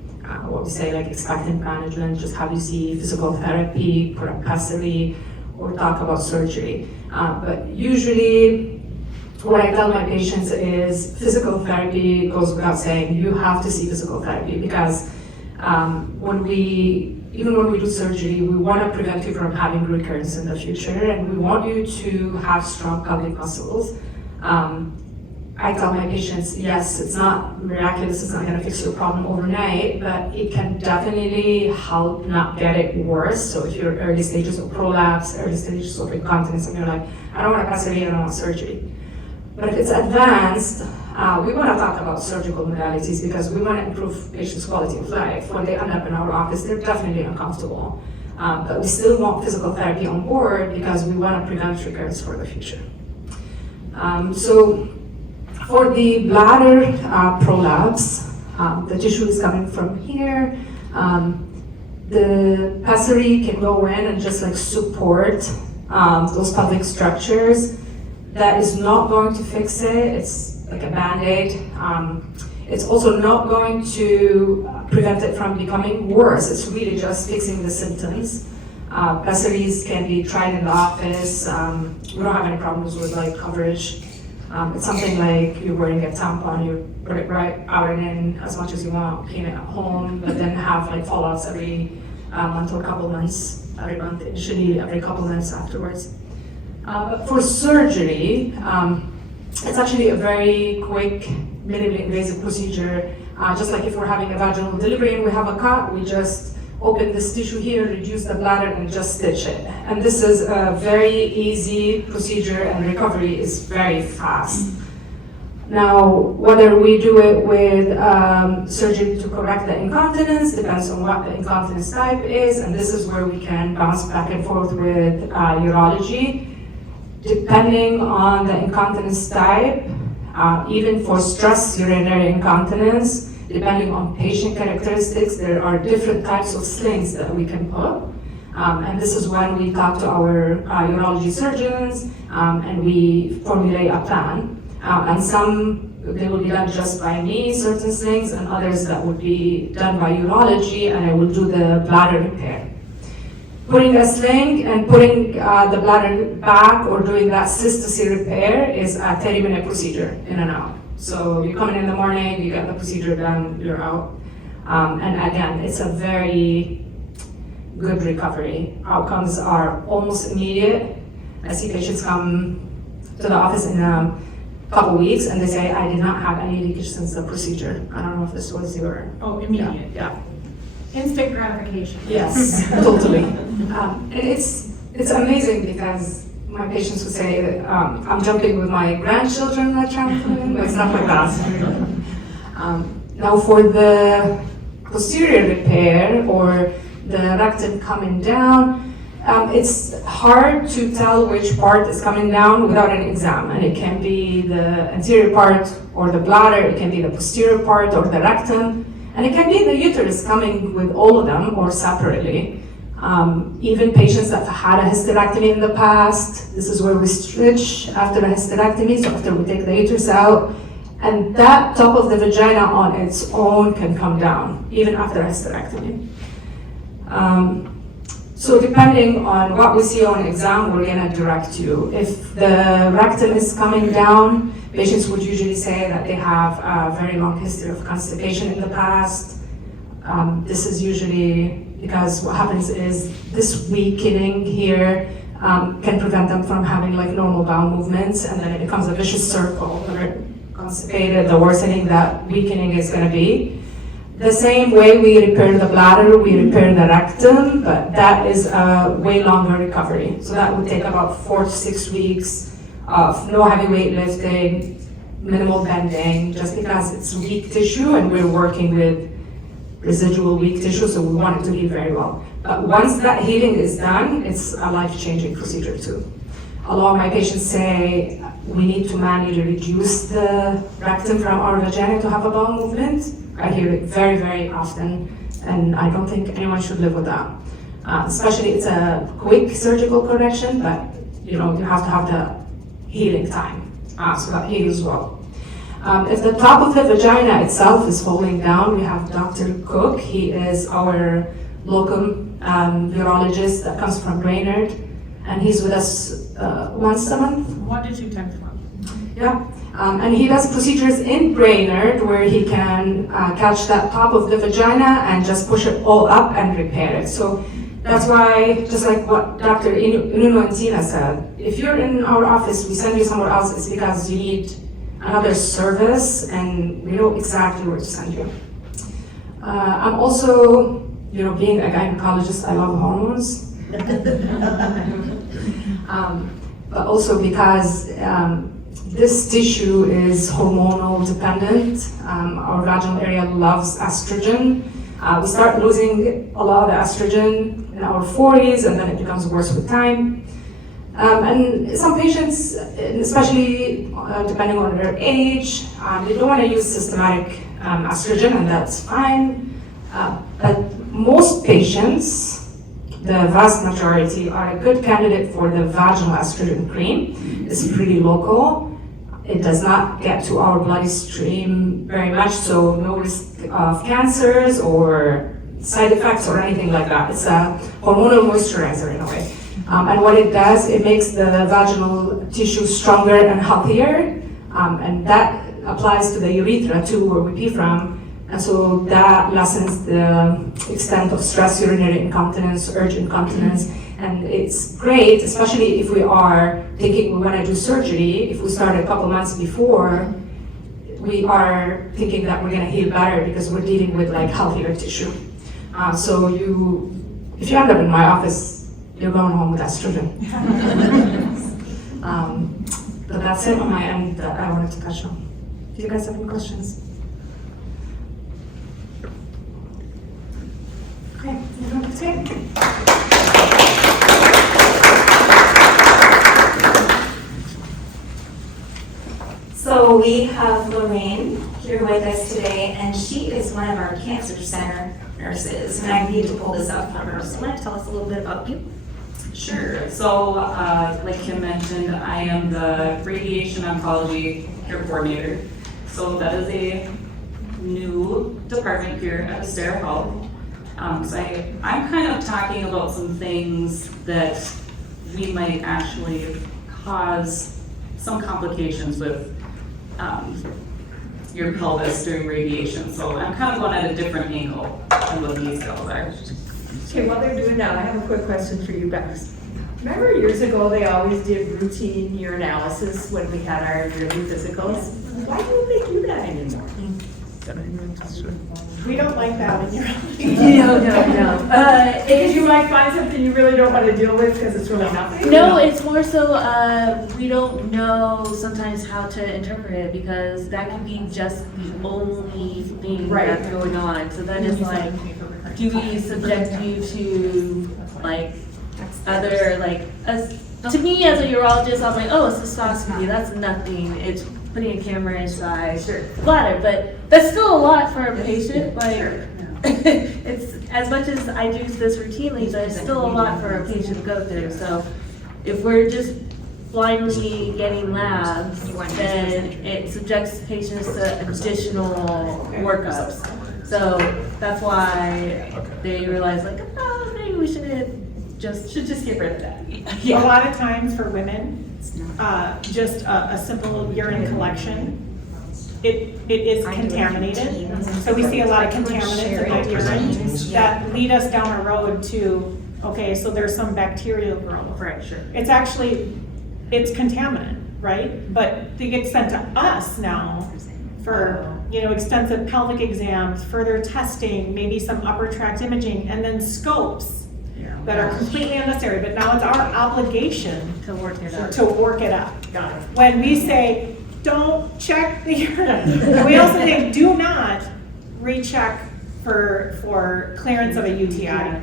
what we say like expectant management, just have you see physical therapy, put a pessary, or talk about surgery. But usually, what I tell my patients is physical therapy goes without saying. You have to see physical therapy because even when we do surgery, we want to prevent you from having recurrence in the future, and we want you to have strong pelvic muscles. I tell my patients, yes, it's not miraculous, it's not going to fix your problem overnight, but it can definitely help not get it worse. So if you're early stages of prolapse, early stages of incontinence, and you're like, I don't want a pessary, I don't want surgery. But if it's advanced, we want to talk about surgical modalities because we want to improve patients' quality of life. When they end up in our office, they're definitely uncomfortable. But we still want physical therapy on board because we want to prevent recurrence for the future. So for the bladder prolapse, the tissue is coming from here. The pessary can go in and just like support those pelvic structures. That is not going to fix it. It's like a Band-Aid. It's also not going to prevent it from becoming worse. It's really just fixing the symptoms. Pessaries can be tried in the office. We don't have any problems with like coverage. It's something like you're wearing a tampon, you put it right out and in as much as you want, clean it at home, but then have like fallouts every month or a couple months, every month, initially every couple months afterwards. But for surgery, it's actually a very quick, minimally invasive procedure. Just like if we're having a vaginal delivery and we have a cut, we just open this tissue here, reduce the bladder, and just stitch it. And this is a very easy procedure, and recovery is very fast. Now, whether we do it with surgery to correct the incontinence depends on what the incontinence type is, and this is where we can bounce back and forth with urology. Depending on the incontinence type, even for stress urinary incontinence, depending on patient characteristics, there are different types of slings that we can put. And this is when we talk to our urology surgeons and we formulate a plan. And some, they will be done just by me, certain slings, and others that would be done by urology, and I will do the bladder repair. Putting a sling and putting the bladder back or doing that cystosy repair is a 30-minute procedure in and out. So you come in the morning, you get the procedure done, you're out. And again, it's a very good recovery. Outcomes are almost immediate. I see patients come to the office in a couple weeks and they say, I did not have any leakage since the procedure. I don't know if this was your... Oh, immediate. Yeah. Instant gratification. Yes, totally. And it's amazing because my patients would say that I'm jumping with my grandchildren on the trampoline, but it's not like that. Now for the posterior repair or the rectum coming down, it's hard to tell which part is coming down without an exam, and it can be the anterior part or the bladder, it can be the posterior part or the rectum, and it can be the uterus coming with all of them or separately. Even patients that have had a hysterectomy in the past, this is where we stitch after a hysterectomy, so after we take the uterus out, and that top of the vagina on its own can come down, even after a hysterectomy. So depending on what we see on exam, we're gonna direct you. If the rectum is coming down, patients would usually say that they have a very long history of constipation in the past. This is usually because what happens is this weakening here can prevent them from having like normal bowel movements, and then it becomes a vicious circle. When they're constipated, the worsening that weakening is gonna be. The same way we repair the bladder, we repair the rectum, but that is a way longer recovery. So that would take about 4 to 6 weeks of no heavy weight lifting, minimal bending, just because it's weak tissue and we're working with residual weak tissue, so we want it to heal very well. once that healing is done, it's a life-changing procedure too. A lot of my patients say we need to manually reduce the rectum from our vagina to have a bowel movement. I hear it very, very often, and I don't think anyone should live with that. Especially it's a quick surgical correction, but you have to have the healing time, so that heals well. If the top of the vagina itself is falling down, we have Dr. Cook. He is our local urologist that comes from Brainerd, and he's with us once a month. 1 to 2 times a month. Yeah, and he does procedures in Brainerd where he can catch that top of the vagina and just push it all up and repair it. So that's why, just like what Dr. E-Nunu and Tina said, if you're in our office, we send you somewhere else, it's because you need another service and we know exactly where to send you. I'm also, being a gynecologist, I love hormones. But also because this tissue is hormonal dependent. Our vaginal area loves estrogen. We start losing a lot of the estrogen in our 40s, and then it becomes worse with time. And some patients, especially depending on their age, they don't want to use systematic estrogen, and that's fine. But most patients, the vast majority, are a good candidate for the vaginal estrogen cream. It's pretty local. It does not get to our bloodstream very much, so no risk of cancers or side effects or anything like that. It's a hormonal moisturizer in a way. And what it does, it makes the vaginal tissue stronger and healthier, and that applies to the urethra too, where we pee from. And so that lessens the extent of stress urinary incontinence, urge incontinence, and it's great, especially if we are thinking we want to do surgery. If we start a couple months before, we are thinking that we're going to heal better because we're dealing with like healthier tissue. So if you end up in my office, you're going home with estrogen. But that's it on my end that I wanted to touch on. Do you guys have any questions? Okay, that's it. So we have Lorraine here with us today, and she is one of our cancer center nurses. And I need to pull this up from her. So you want to tell us a little bit about you? Sure. So, like Kim mentioned, I am the radiation oncology care coordinator. So that is a new department here at Astera Health. So I'm kind of talking about some things that we might actually cause some complications with your pelvis during radiation. So I'm kind of going at a different angle than what these girls are. Okay, while they're doing that, I have a quick question for you guys. Remember years ago, they always did routine urinalysis when we had our yearly physicals? Why don't they do that anymore? We don't like that in your. No. Because you might find something you really don't want to deal with because it's really nothing. No, it's more so we don't know sometimes how to interpret it because that can be just the only thing that's going on. So then it's like, do we subject you to like other to me as a urologist, I'm like, oh, it's cystoscopy, that's nothing. It's putting a camera inside bladder, but that's still a lot for a patient. Like, it's as much as I do this routinely, but it's still a lot for a patient to go through. So if we're just blindly getting labs, then it subjects patients to additional workups. So that's why they realize like, oh, maybe we should just get rid of that. A lot of times for women, just a simple urine collection, it is contaminated. So we see a lot of contaminants in that urine that lead us down a road to, okay, so there's some bacterial growth. Right, sure. It's actually, it's contaminant, right? But they get sent to us now for, extensive pelvic exams, further testing, maybe some upper tract imaging, and then scopes that are completely unnecessary, but now it's our obligation To work it out. to work it up. When we say, don't check the urine, we also say, do not recheck for clearance of a UTI.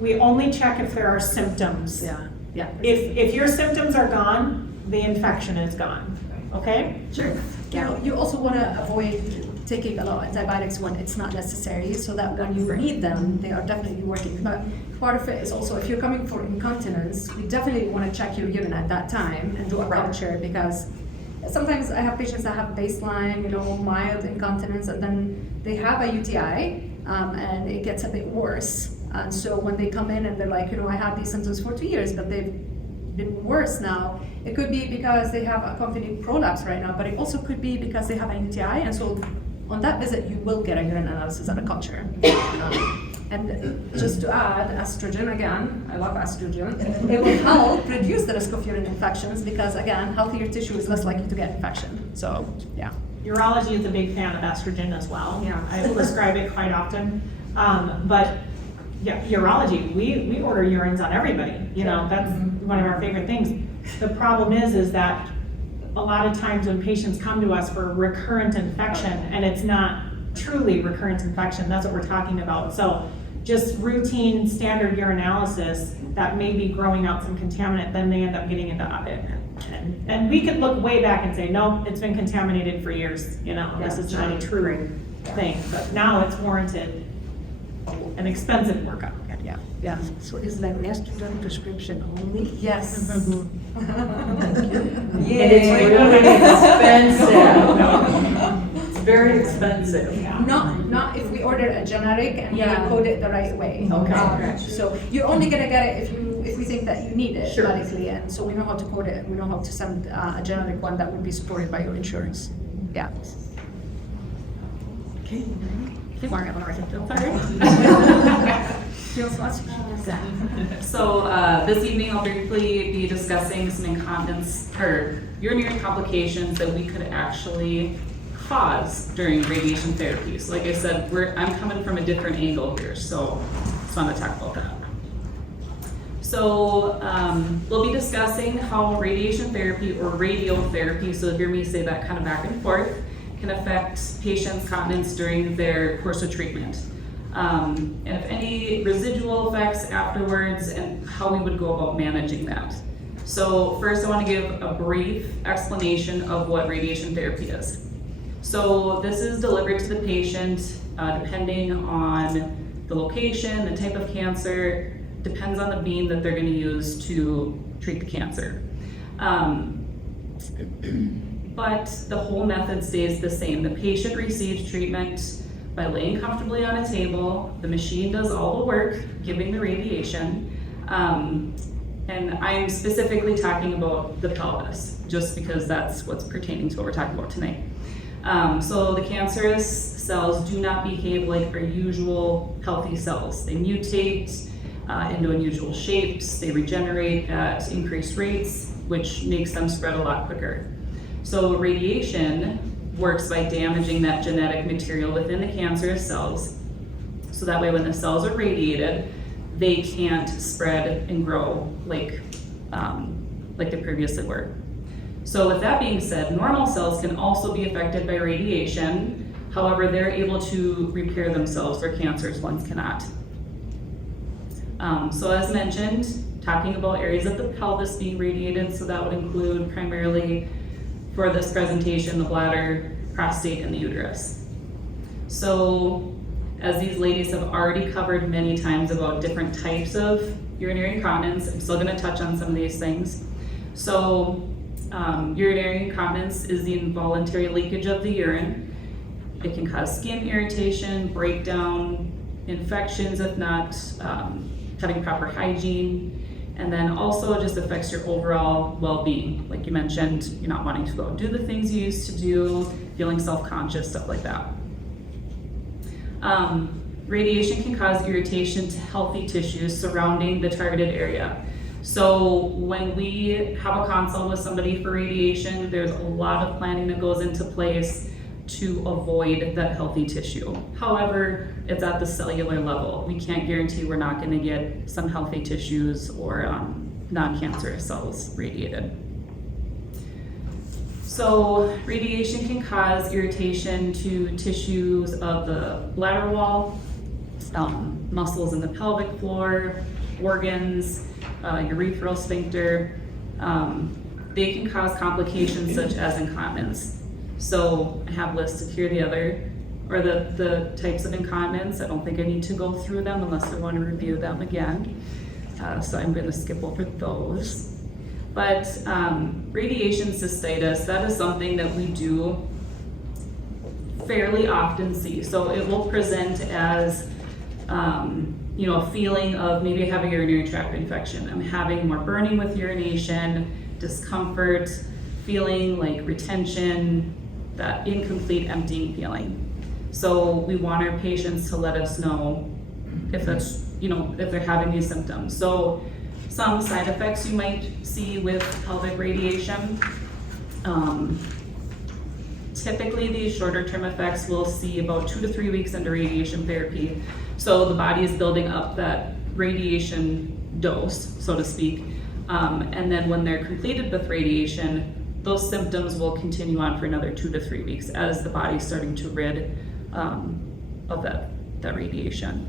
we only check if there are symptoms. Yeah, yeah. If your symptoms are gone, the infection is gone, okay? Sure. You also want to avoid taking a lot of antibiotics when it's not necessary, so that when you need them, they are definitely working. But part of it is also, if you're coming for incontinence, we definitely want to check your urine at that time and do a culture, because sometimes I have patients that have baseline, mild incontinence, and then they have a UTI, and it gets a bit worse. And so when they come in and they're like, I had these symptoms for 2 years, but they've been worse now. It could be because they have accompanying prolapse right now, but it also could be because they have a UTI, and so on that visit, you will get a urine analysis and a culture. And just to add, estrogen again, I love estrogen, it will help reduce the risk of urine infections because, again, healthier tissue is less likely to get infection. So, yeah. Urology is a big fan of estrogen as well. Yeah. I prescribe it quite often. But yeah, urology, we order urines on everybody. That's one of our favorite things. The problem is that a lot of times when patients come to us for recurrent infection, and it's not truly recurrent infection, that's what we're talking about. So just routine standard urinalysis that may be growing out some contaminant, then they end up getting into it. And we could look way back and say, no, it's been contaminated for years, this is not a true thing. But now it's warranted an expensive workup. Yeah. So is that estrogen prescription only? Yes. And it's really expensive. It's very expensive. Not if we order a generic and we code it the right way. Okay. So you're only gonna get it if we think that you need it Sure. medically, and so we know how to code it, and we know how to send a generic one that would be supported by your insurance. Yeah. Okay. So this evening I'll briefly be discussing some incontinence or urinary complications that we could actually cause during radiation therapy. So like I said, I'm coming from a different angle here, so it's fun to talk about that. So we'll be discussing how radiation therapy or radiotherapy, so hear me say that kind of back and forth, can affect patients' continence during their course of treatment. And if any residual effects afterwards and how we would go about managing that. So first I want to give a brief explanation of what radiation therapy is. So this is delivered to the patient depending on the location, the type of cancer, depends on the beam that they're going to use to treat the cancer. But the whole method stays the same. The patient receives treatment by laying comfortably on a table. The machine does all the work, giving the radiation. And I'm specifically talking about the pelvis, just because that's what's pertaining to what we're talking about tonight. So the cancerous cells do not behave like our usual healthy cells. They mutate into unusual shapes. They regenerate at increased rates, which makes them spread a lot quicker. So radiation works by damaging that genetic material within the cancerous cells. So that way when the cells are radiated, they can't spread and grow like they previously were. So with that being said, normal cells can also be affected by radiation. However, they're able to repair themselves where cancerous ones cannot. So as mentioned, talking about areas of the pelvis being radiated, so that would include primarily for this presentation, the bladder, prostate, and the uterus. So as these ladies have already covered many times about different types of urinary incontinence, I'm still gonna touch on some of these things. So urinary incontinence is the involuntary leakage of the urine. It can cause skin irritation, breakdown, infections if not having proper hygiene, and then also just affects your overall well-being. Like you mentioned, you're not wanting to go and do the things you used to do, feeling self-conscious, stuff like that. Radiation can cause irritation to healthy tissues surrounding the targeted area. So when we have a consult with somebody for radiation, there's a lot of planning that goes into place to avoid that healthy tissue. However, it's at the cellular level. We can't guarantee we're not going to get some healthy tissues or non-cancerous cells radiated. So radiation can cause irritation to tissues of the bladder wall, muscles in the pelvic floor, organs, urethral sphincter. They can cause complications such as incontinence. So I have listed here the types of incontinence. I don't think I need to go through them unless I want to review them again. So I'm going to skip over those. But radiation cystitis, that is something that we do fairly often see. So it will present as a feeling of maybe I have a urinary tract infection. I'm having more burning with urination, discomfort, feeling like retention, that incomplete emptying feeling. So we want our patients to let us know if that's, if they're having these symptoms. So some side effects you might see with pelvic radiation. Typically, these shorter term effects we'll see about 2 to 3 weeks into radiation therapy. So the body is building up that radiation dose, so to speak. And then when they're completed with radiation, those symptoms will continue on for another 2 to 3 weeks as the body's starting to rid of that radiation.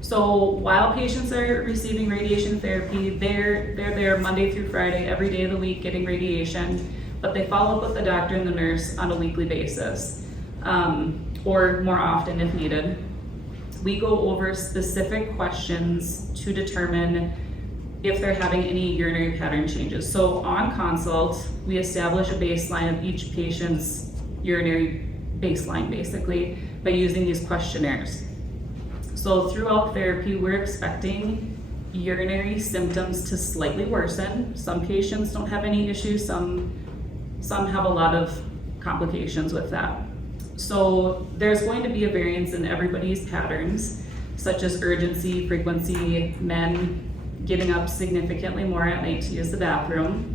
So while patients are receiving radiation therapy, they're there Monday through Friday, every day of the week getting radiation, but they follow up with the doctor and the nurse on a weekly basis, or more often if needed. We go over specific questions to determine if they're having any urinary pattern changes. So on consult, we establish a baseline of each patient's urinary baseline, basically, by using these questionnaires. So throughout therapy, we're expecting urinary symptoms to slightly worsen. Some patients don't have any issues, some have a lot of complications with that. So there's going to be a variance in everybody's patterns, such as urgency, frequency, men getting up significantly more at night to use the bathroom.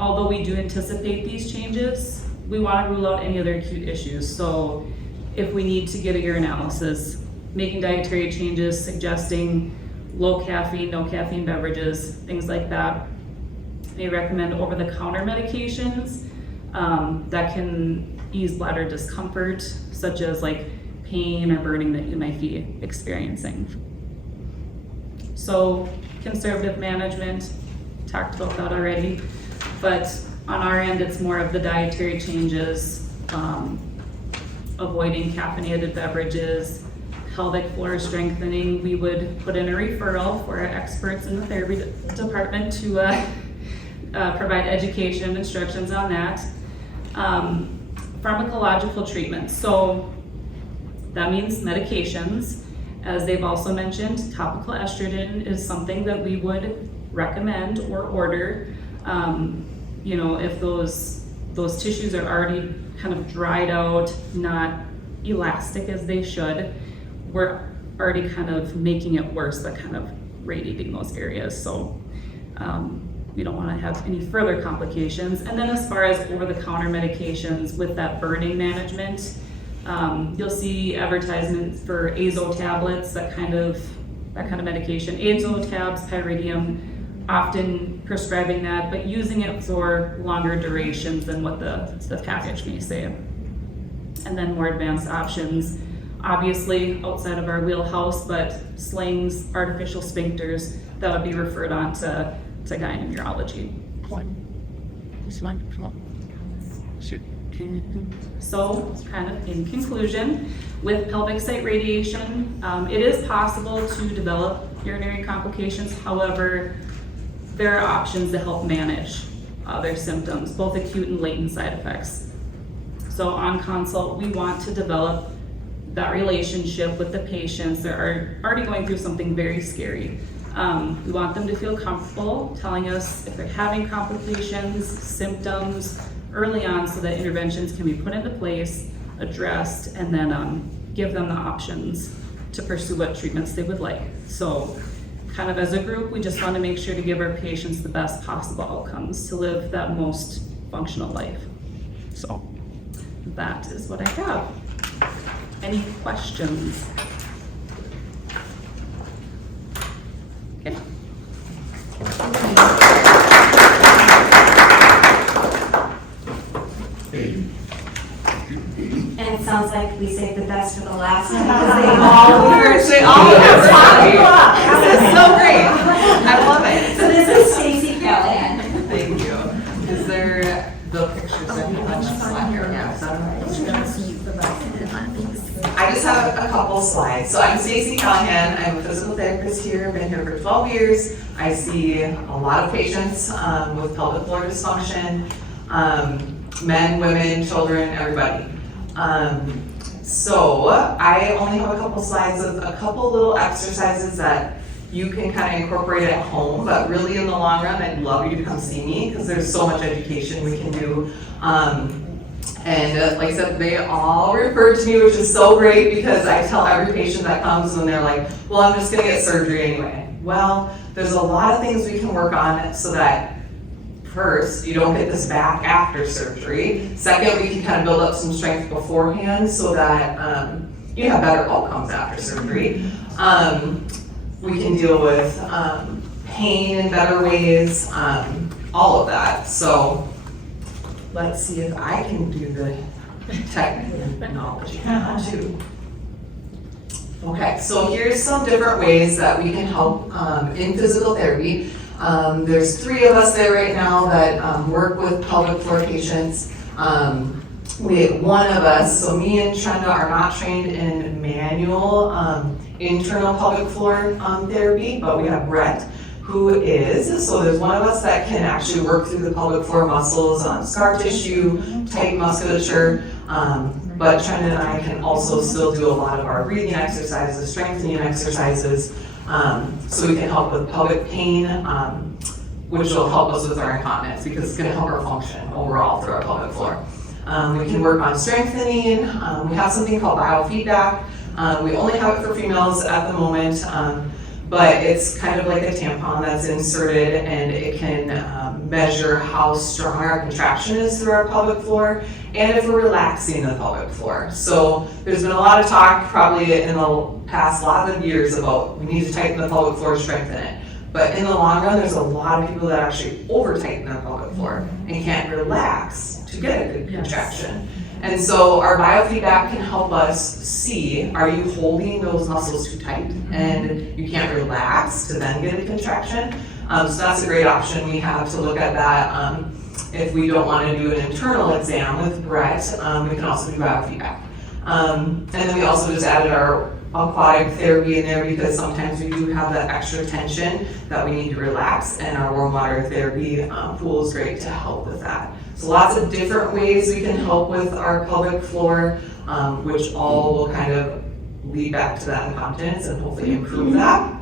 Although we do anticipate these changes, we want to rule out any other acute issues. So if we need to get a urinalysis, making dietary changes, suggesting low caffeine, no caffeine beverages, things like that. They recommend over-the-counter medications that can ease bladder discomfort, such as like pain or burning that you might be experiencing. So conservative management, talked about that already, but on our end, it's more of the dietary changes, avoiding caffeinated beverages, pelvic floor strengthening. We would put in a referral for our experts in the therapy department to provide education and instructions on that. Pharmacological treatments, so that means medications. As they've also mentioned, topical estrogen is something that we would recommend or order. If those tissues are already kind of dried out, not elastic as they should, we're already kind of making it worse by kind of radiating those areas. So we don't want to have any further complications. And then as far as over-the-counter medications with that burning management, you'll see advertisements for azo tablets, that kind of medication. Azo tabs, pyridium, often prescribing that, but using it for longer durations than what the package may say. And then more advanced options, obviously outside of our wheelhouse, but slings, artificial sphincters, that would be referred on to urology. So, kind of in conclusion, with pelvic site radiation, it is possible to develop urinary complications. However, there are options to help manage their symptoms, both acute and latent side effects. So on consult, we want to develop that relationship with the patients that are already going through something very scary. We want them to feel comfortable telling us if they're having complications, symptoms early on, so that interventions can be put into place, addressed, and then give them the options to pursue what treatments they would like. So kind of as a group, we just want to make sure to give our patients the best possible outcomes to live that most functional life. So that is what I have. Any questions? Okay. And it sounds like we saved the best for the last because they all They all have time. This is so great. I love it. So this is Stacey Callahan. Thank you. Is there the pictures that you want to slide here? Yeah, is that all right? I just have a couple slides. So I'm Stacey Callahan. I'm a physical therapist here. I've been here for 12 years. I see a lot of patients with pelvic floor dysfunction, men, women, children, everybody. So I only have a couple slides of a couple little exercises that you can kind of incorporate at home, but really in the long run, I'd love you to come see me because there's so much education we can do. And like I said, they all refer to me, which is so great because I tell every patient that comes and they're like, well, I'm just gonna get surgery anyway. Well, there's a lot of things we can work on so that first, you don't get this back after surgery. Second, we can kind of build up some strength beforehand so that you have better outcomes after surgery. We can deal with pain in better ways, all of that. So let's see if I can do the technology now too. Okay, so here's some different ways that we can help in physical therapy. There's 3 of us there right now that work with pelvic floor patients. We have 1 of us, so me and Trenda are not trained in manual internal pelvic floor therapy, but we have Brett who is. So there's 1 of us that can actually work through the pelvic floor muscles, scar tissue, tight musculature, but Trenda and I can also still do a lot of our breathing exercises, strengthening exercises, so we can help with pelvic pain, which will help us with our incontinence because it's going to help our function overall through our pelvic floor. We can work on strengthening. We have something called biofeedback. We only have it for females at the moment, but it's kind of like a tampon that's inserted and it can measure how strong our contraction is through our pelvic floor and if we're relaxing the pelvic floor. So there's been a lot of talk probably in the past lot of years about we need to tighten the pelvic floor, strengthen it. But in the long run, there's a lot of people that actually over tighten their pelvic floor and can't relax to get a good contraction. And so our biofeedback can help us see, are you holding those muscles too tight and you can't relax to then get a contraction? So that's a great option. We have to look at that. If we don't want to do an internal exam with Brett, we can also do biofeedback. And then we also just added our aquatic therapy in there because sometimes we do have that extra tension that we need to relax, and our warm water therapy pool is great to help with that. So lots of different ways we can help with our pelvic floor, which all will kind of lead back to that incontinence and hopefully improve that.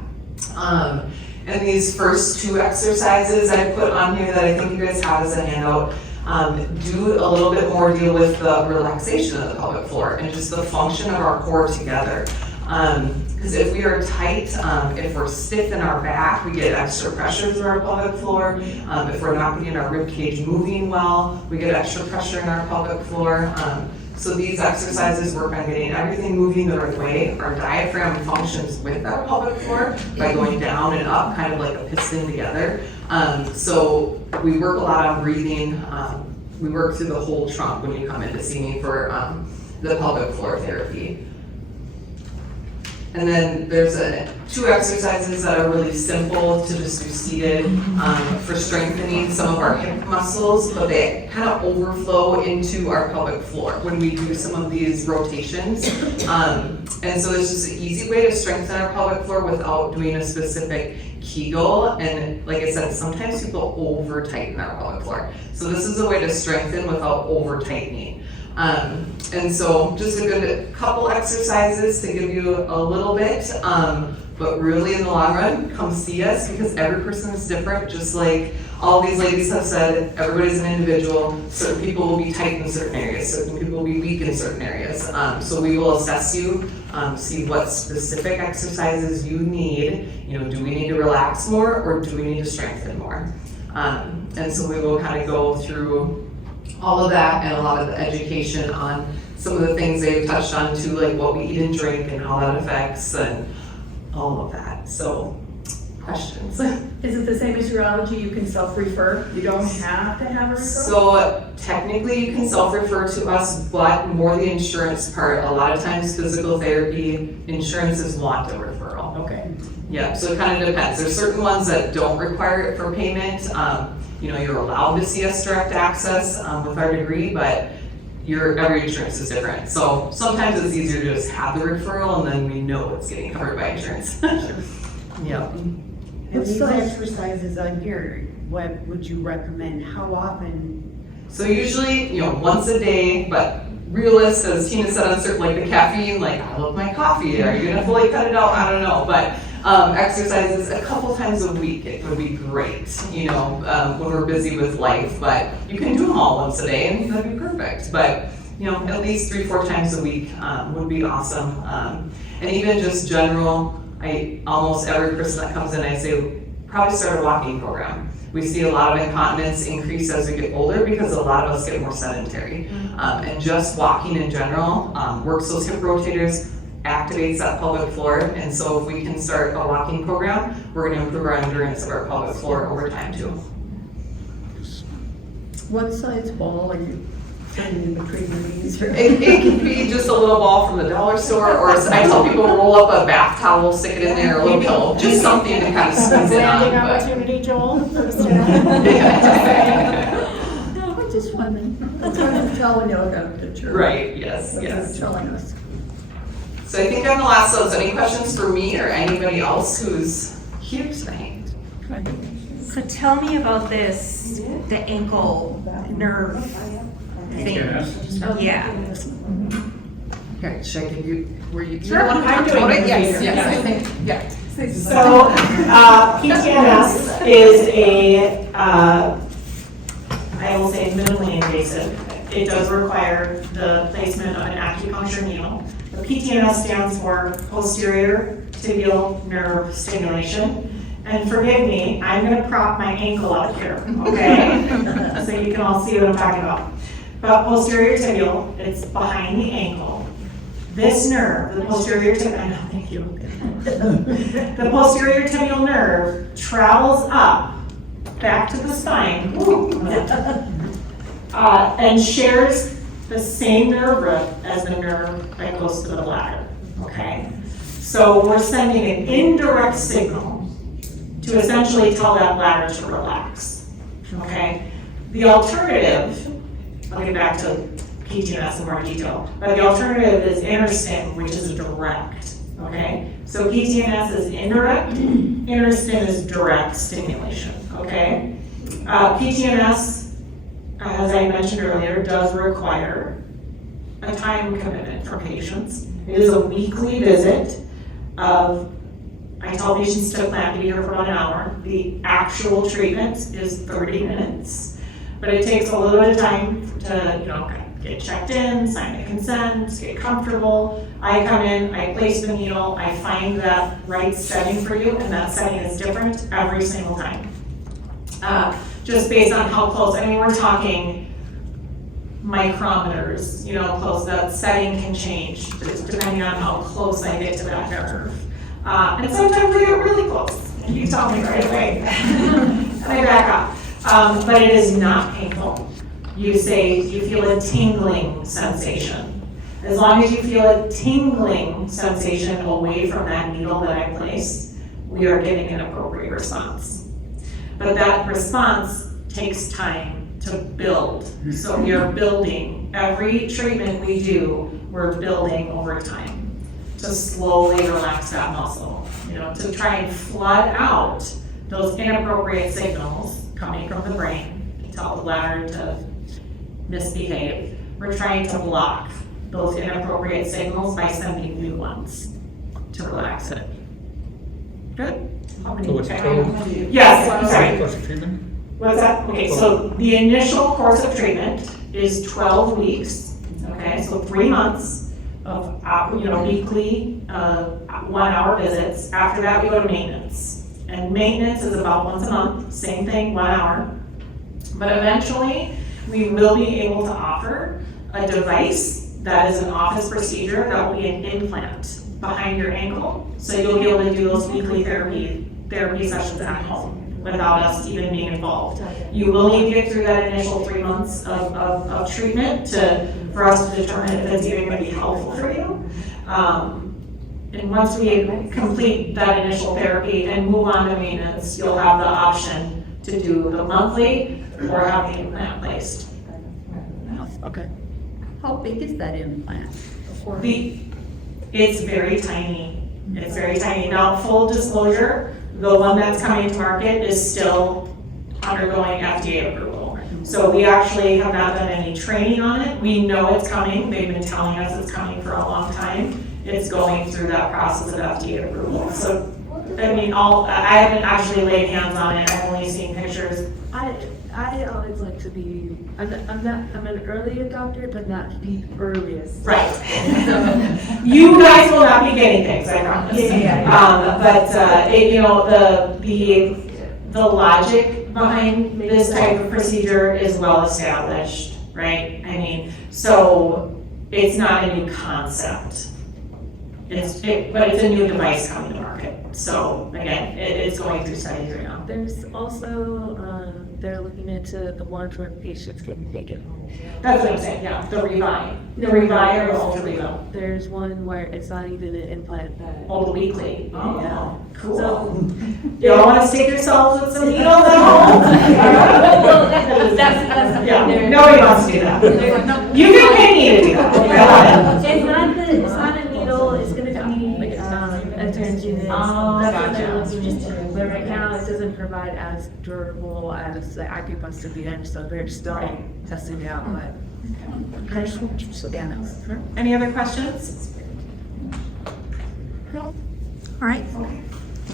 And these first 2 exercises I put on here that I think you guys have as a handout do a little bit more deal with the relaxation of the pelvic floor and just the function of our core together. Because if we are tight, if we're stiff in our back, we get extra pressure through our pelvic floor. If we're not getting our rib cage moving well, we get extra pressure in our pelvic floor. So these exercises work on getting everything moving the right way. Our diaphragm functions with our pelvic floor by going down and up, kind of like a piston together. So we work a lot on breathing. We work through the whole trunk when you come in to see me for the pelvic floor therapy. And then there's 2 exercises that are really simple to just do seated for strengthening some of our hip muscles, but they kind of overflow into our pelvic floor when we do some of these rotations. And so it's just an easy way to strengthen our pelvic floor without doing a specific Kegel. And like I said, sometimes people over tighten our pelvic floor. So this is a way to strengthen without over tightening. And so just a good couple exercises to give you a little bit, but really in the long run, come see us because every person is different. Just like all these ladies have said, everybody's an individual. Certain people will be tight in certain areas, certain people will be weak in certain areas. So we will assess you, see what specific exercises you need. You know, do we need to relax more or do we need to strengthen more? And so we will kind of go through all of that and a lot of the education on some of the things they've touched on too, like what we eat and drink and how that affects and all of that. So questions. Is it the same as urology? You can self-refer? You don't have to have a referral? So technically you can self-refer to us, but more the insurance part. A lot of times physical therapy, insurances want a referral. Okay. Yeah, so it kind of depends. There's certain ones that don't require it for payment. You're allowed to see us direct access with our degree, but every insurance is different. So sometimes it's easier to just have the referral and then we know it's getting covered by insurance. Yeah. And these exercises on here, what would you recommend? How often? So usually, once a day, but realist, as Tina said, on certain, like the caffeine, like I love my coffee. Are you gonna fully cut it out? I don't know, but exercises a couple times a week, it would be great, when we're busy with life, but you can do them all once a day and that'd be perfect. But, at least 3-4 times a week would be awesome. And even just general, almost every person that comes in, I say, probably start a walking program. We see a lot of incontinence increase as we get older because a lot of us get more sedentary. And just walking in general works those hip rotators, activates that pelvic floor, and so if we can start a walking program, we're going to improve our endurance of our pelvic floor over time too. What size ball are you sitting in between your knees? It can be just a little ball from the dollar store, or I tell people roll up a bath towel, stick it in there, a little pillow, just something to kind of squeeze it on. Landing opportunity, Joel? No, we're just wondering. That's what I'm telling you about the picture. Right, yes, That's what yes. you're telling us. So I think I'm the last of those. Any questions for me or anybody else who's here tonight? So tell me about this, the ankle nerve thing. Yeah. Okay, should I give you, you Sure, want to I'm talk doing about it? it Yes, later. yes, I think, yeah. So, PTNS is I will say minimally invasive. It does require the placement of an acupuncture needle. The PTNS stands for posterior tibial nerve stimulation. And forgive me, I'm gonna prop my ankle up here, okay? So you can all see what I'm talking about. But posterior tibial, it's behind the ankle. This nerve, the posterior tibial, thank you. The posterior tibial nerve travels up, back to the spine, and shares the same nerve root as the nerve that goes to the bladder, okay? So we're sending an indirect signal to essentially tell that bladder to relax, okay? The alternative, I'll get back to PTNS in more detail, but the alternative is interstim, which is direct, okay? So PTNS is indirect, interstim is direct stimulation, okay? PTNS, as I mentioned earlier, does require a time commitment from patients. It is a weekly visit of, I tell patients to plan to be here for about an hour. The actual treatment is 30 minutes, but it takes a little bit of time to, get checked in, sign the consent, get comfortable. I come in, I place the needle, I find that right setting for you, and that setting is different every single time. Just based on how close, we're talking micrometers, close, that setting can change depending on how close I get to that nerve. And sometimes I get really close, and you tell me right away, and I back up. But it is not painful. You say you feel a tingling sensation. As long as you feel a tingling sensation away from that needle that I placed, we are getting an appropriate response. But that response takes time to build. So we are building. Every treatment we do, we're building over time to slowly relax that muscle, to try and flood out those inappropriate signals coming from the brain to tell the bladder to misbehave. We're trying to block those inappropriate signals by sending new ones to relax it. Good? How many? So what's the total? Yes, sorry. Course of treatment? What's that? Okay, so the initial course of treatment is 12 weeks, okay? So 3 months of, weekly 1-hour visits. After that, we go to maintenance. And maintenance is about once a month, same thing, 1 hour. But eventually, we will be able to offer a device that is an office procedure that will be an implant behind your ankle. So you'll be able to do those weekly therapy therapy sessions at home without us even being involved. You will need to get through that initial 3 months of treatment for us to determine if it's even going to be helpful for you. And once we complete that initial therapy and move on to maintenance, you'll have the option to do the monthly or have the implant placed. Okay. How big is that implant? It's very tiny. It's very tiny. Now, full disclosure, the one that's coming to market is still undergoing FDA approval. So we actually have not done any training on it. We know it's coming. They've been telling us it's coming for a long time. It's going through that process of FDA approval. So, I mean, I haven't actually laid hands on it. I've only seen pictures. I always like to be, I'm an early adopter, but not the earliest. Right. You guys will not be getting things, I promise. The logic behind this type of procedure is well established, right? I mean, so it's not a new concept. But it's a new device coming to market. So again, it's going through studies right now. There's also, they're looking into the ones where patients can take it home. That's what I'm saying, yeah, the Revive. The Revive or the Ultra Revo. There's one where it's not even an implant that. Oh, the weekly. Yeah. Cool. So, You all want to stick yourselves with some needles at home? well, that's Yeah, nobody wants to do that. You can pay me to do that. It's not a needle, it's gonna be, a turn unit. Oh, That's what gotcha. they're looking into. But right now, it doesn't provide as durable as the acupuncture being, so they're still testing it out, but. Any other questions? All right.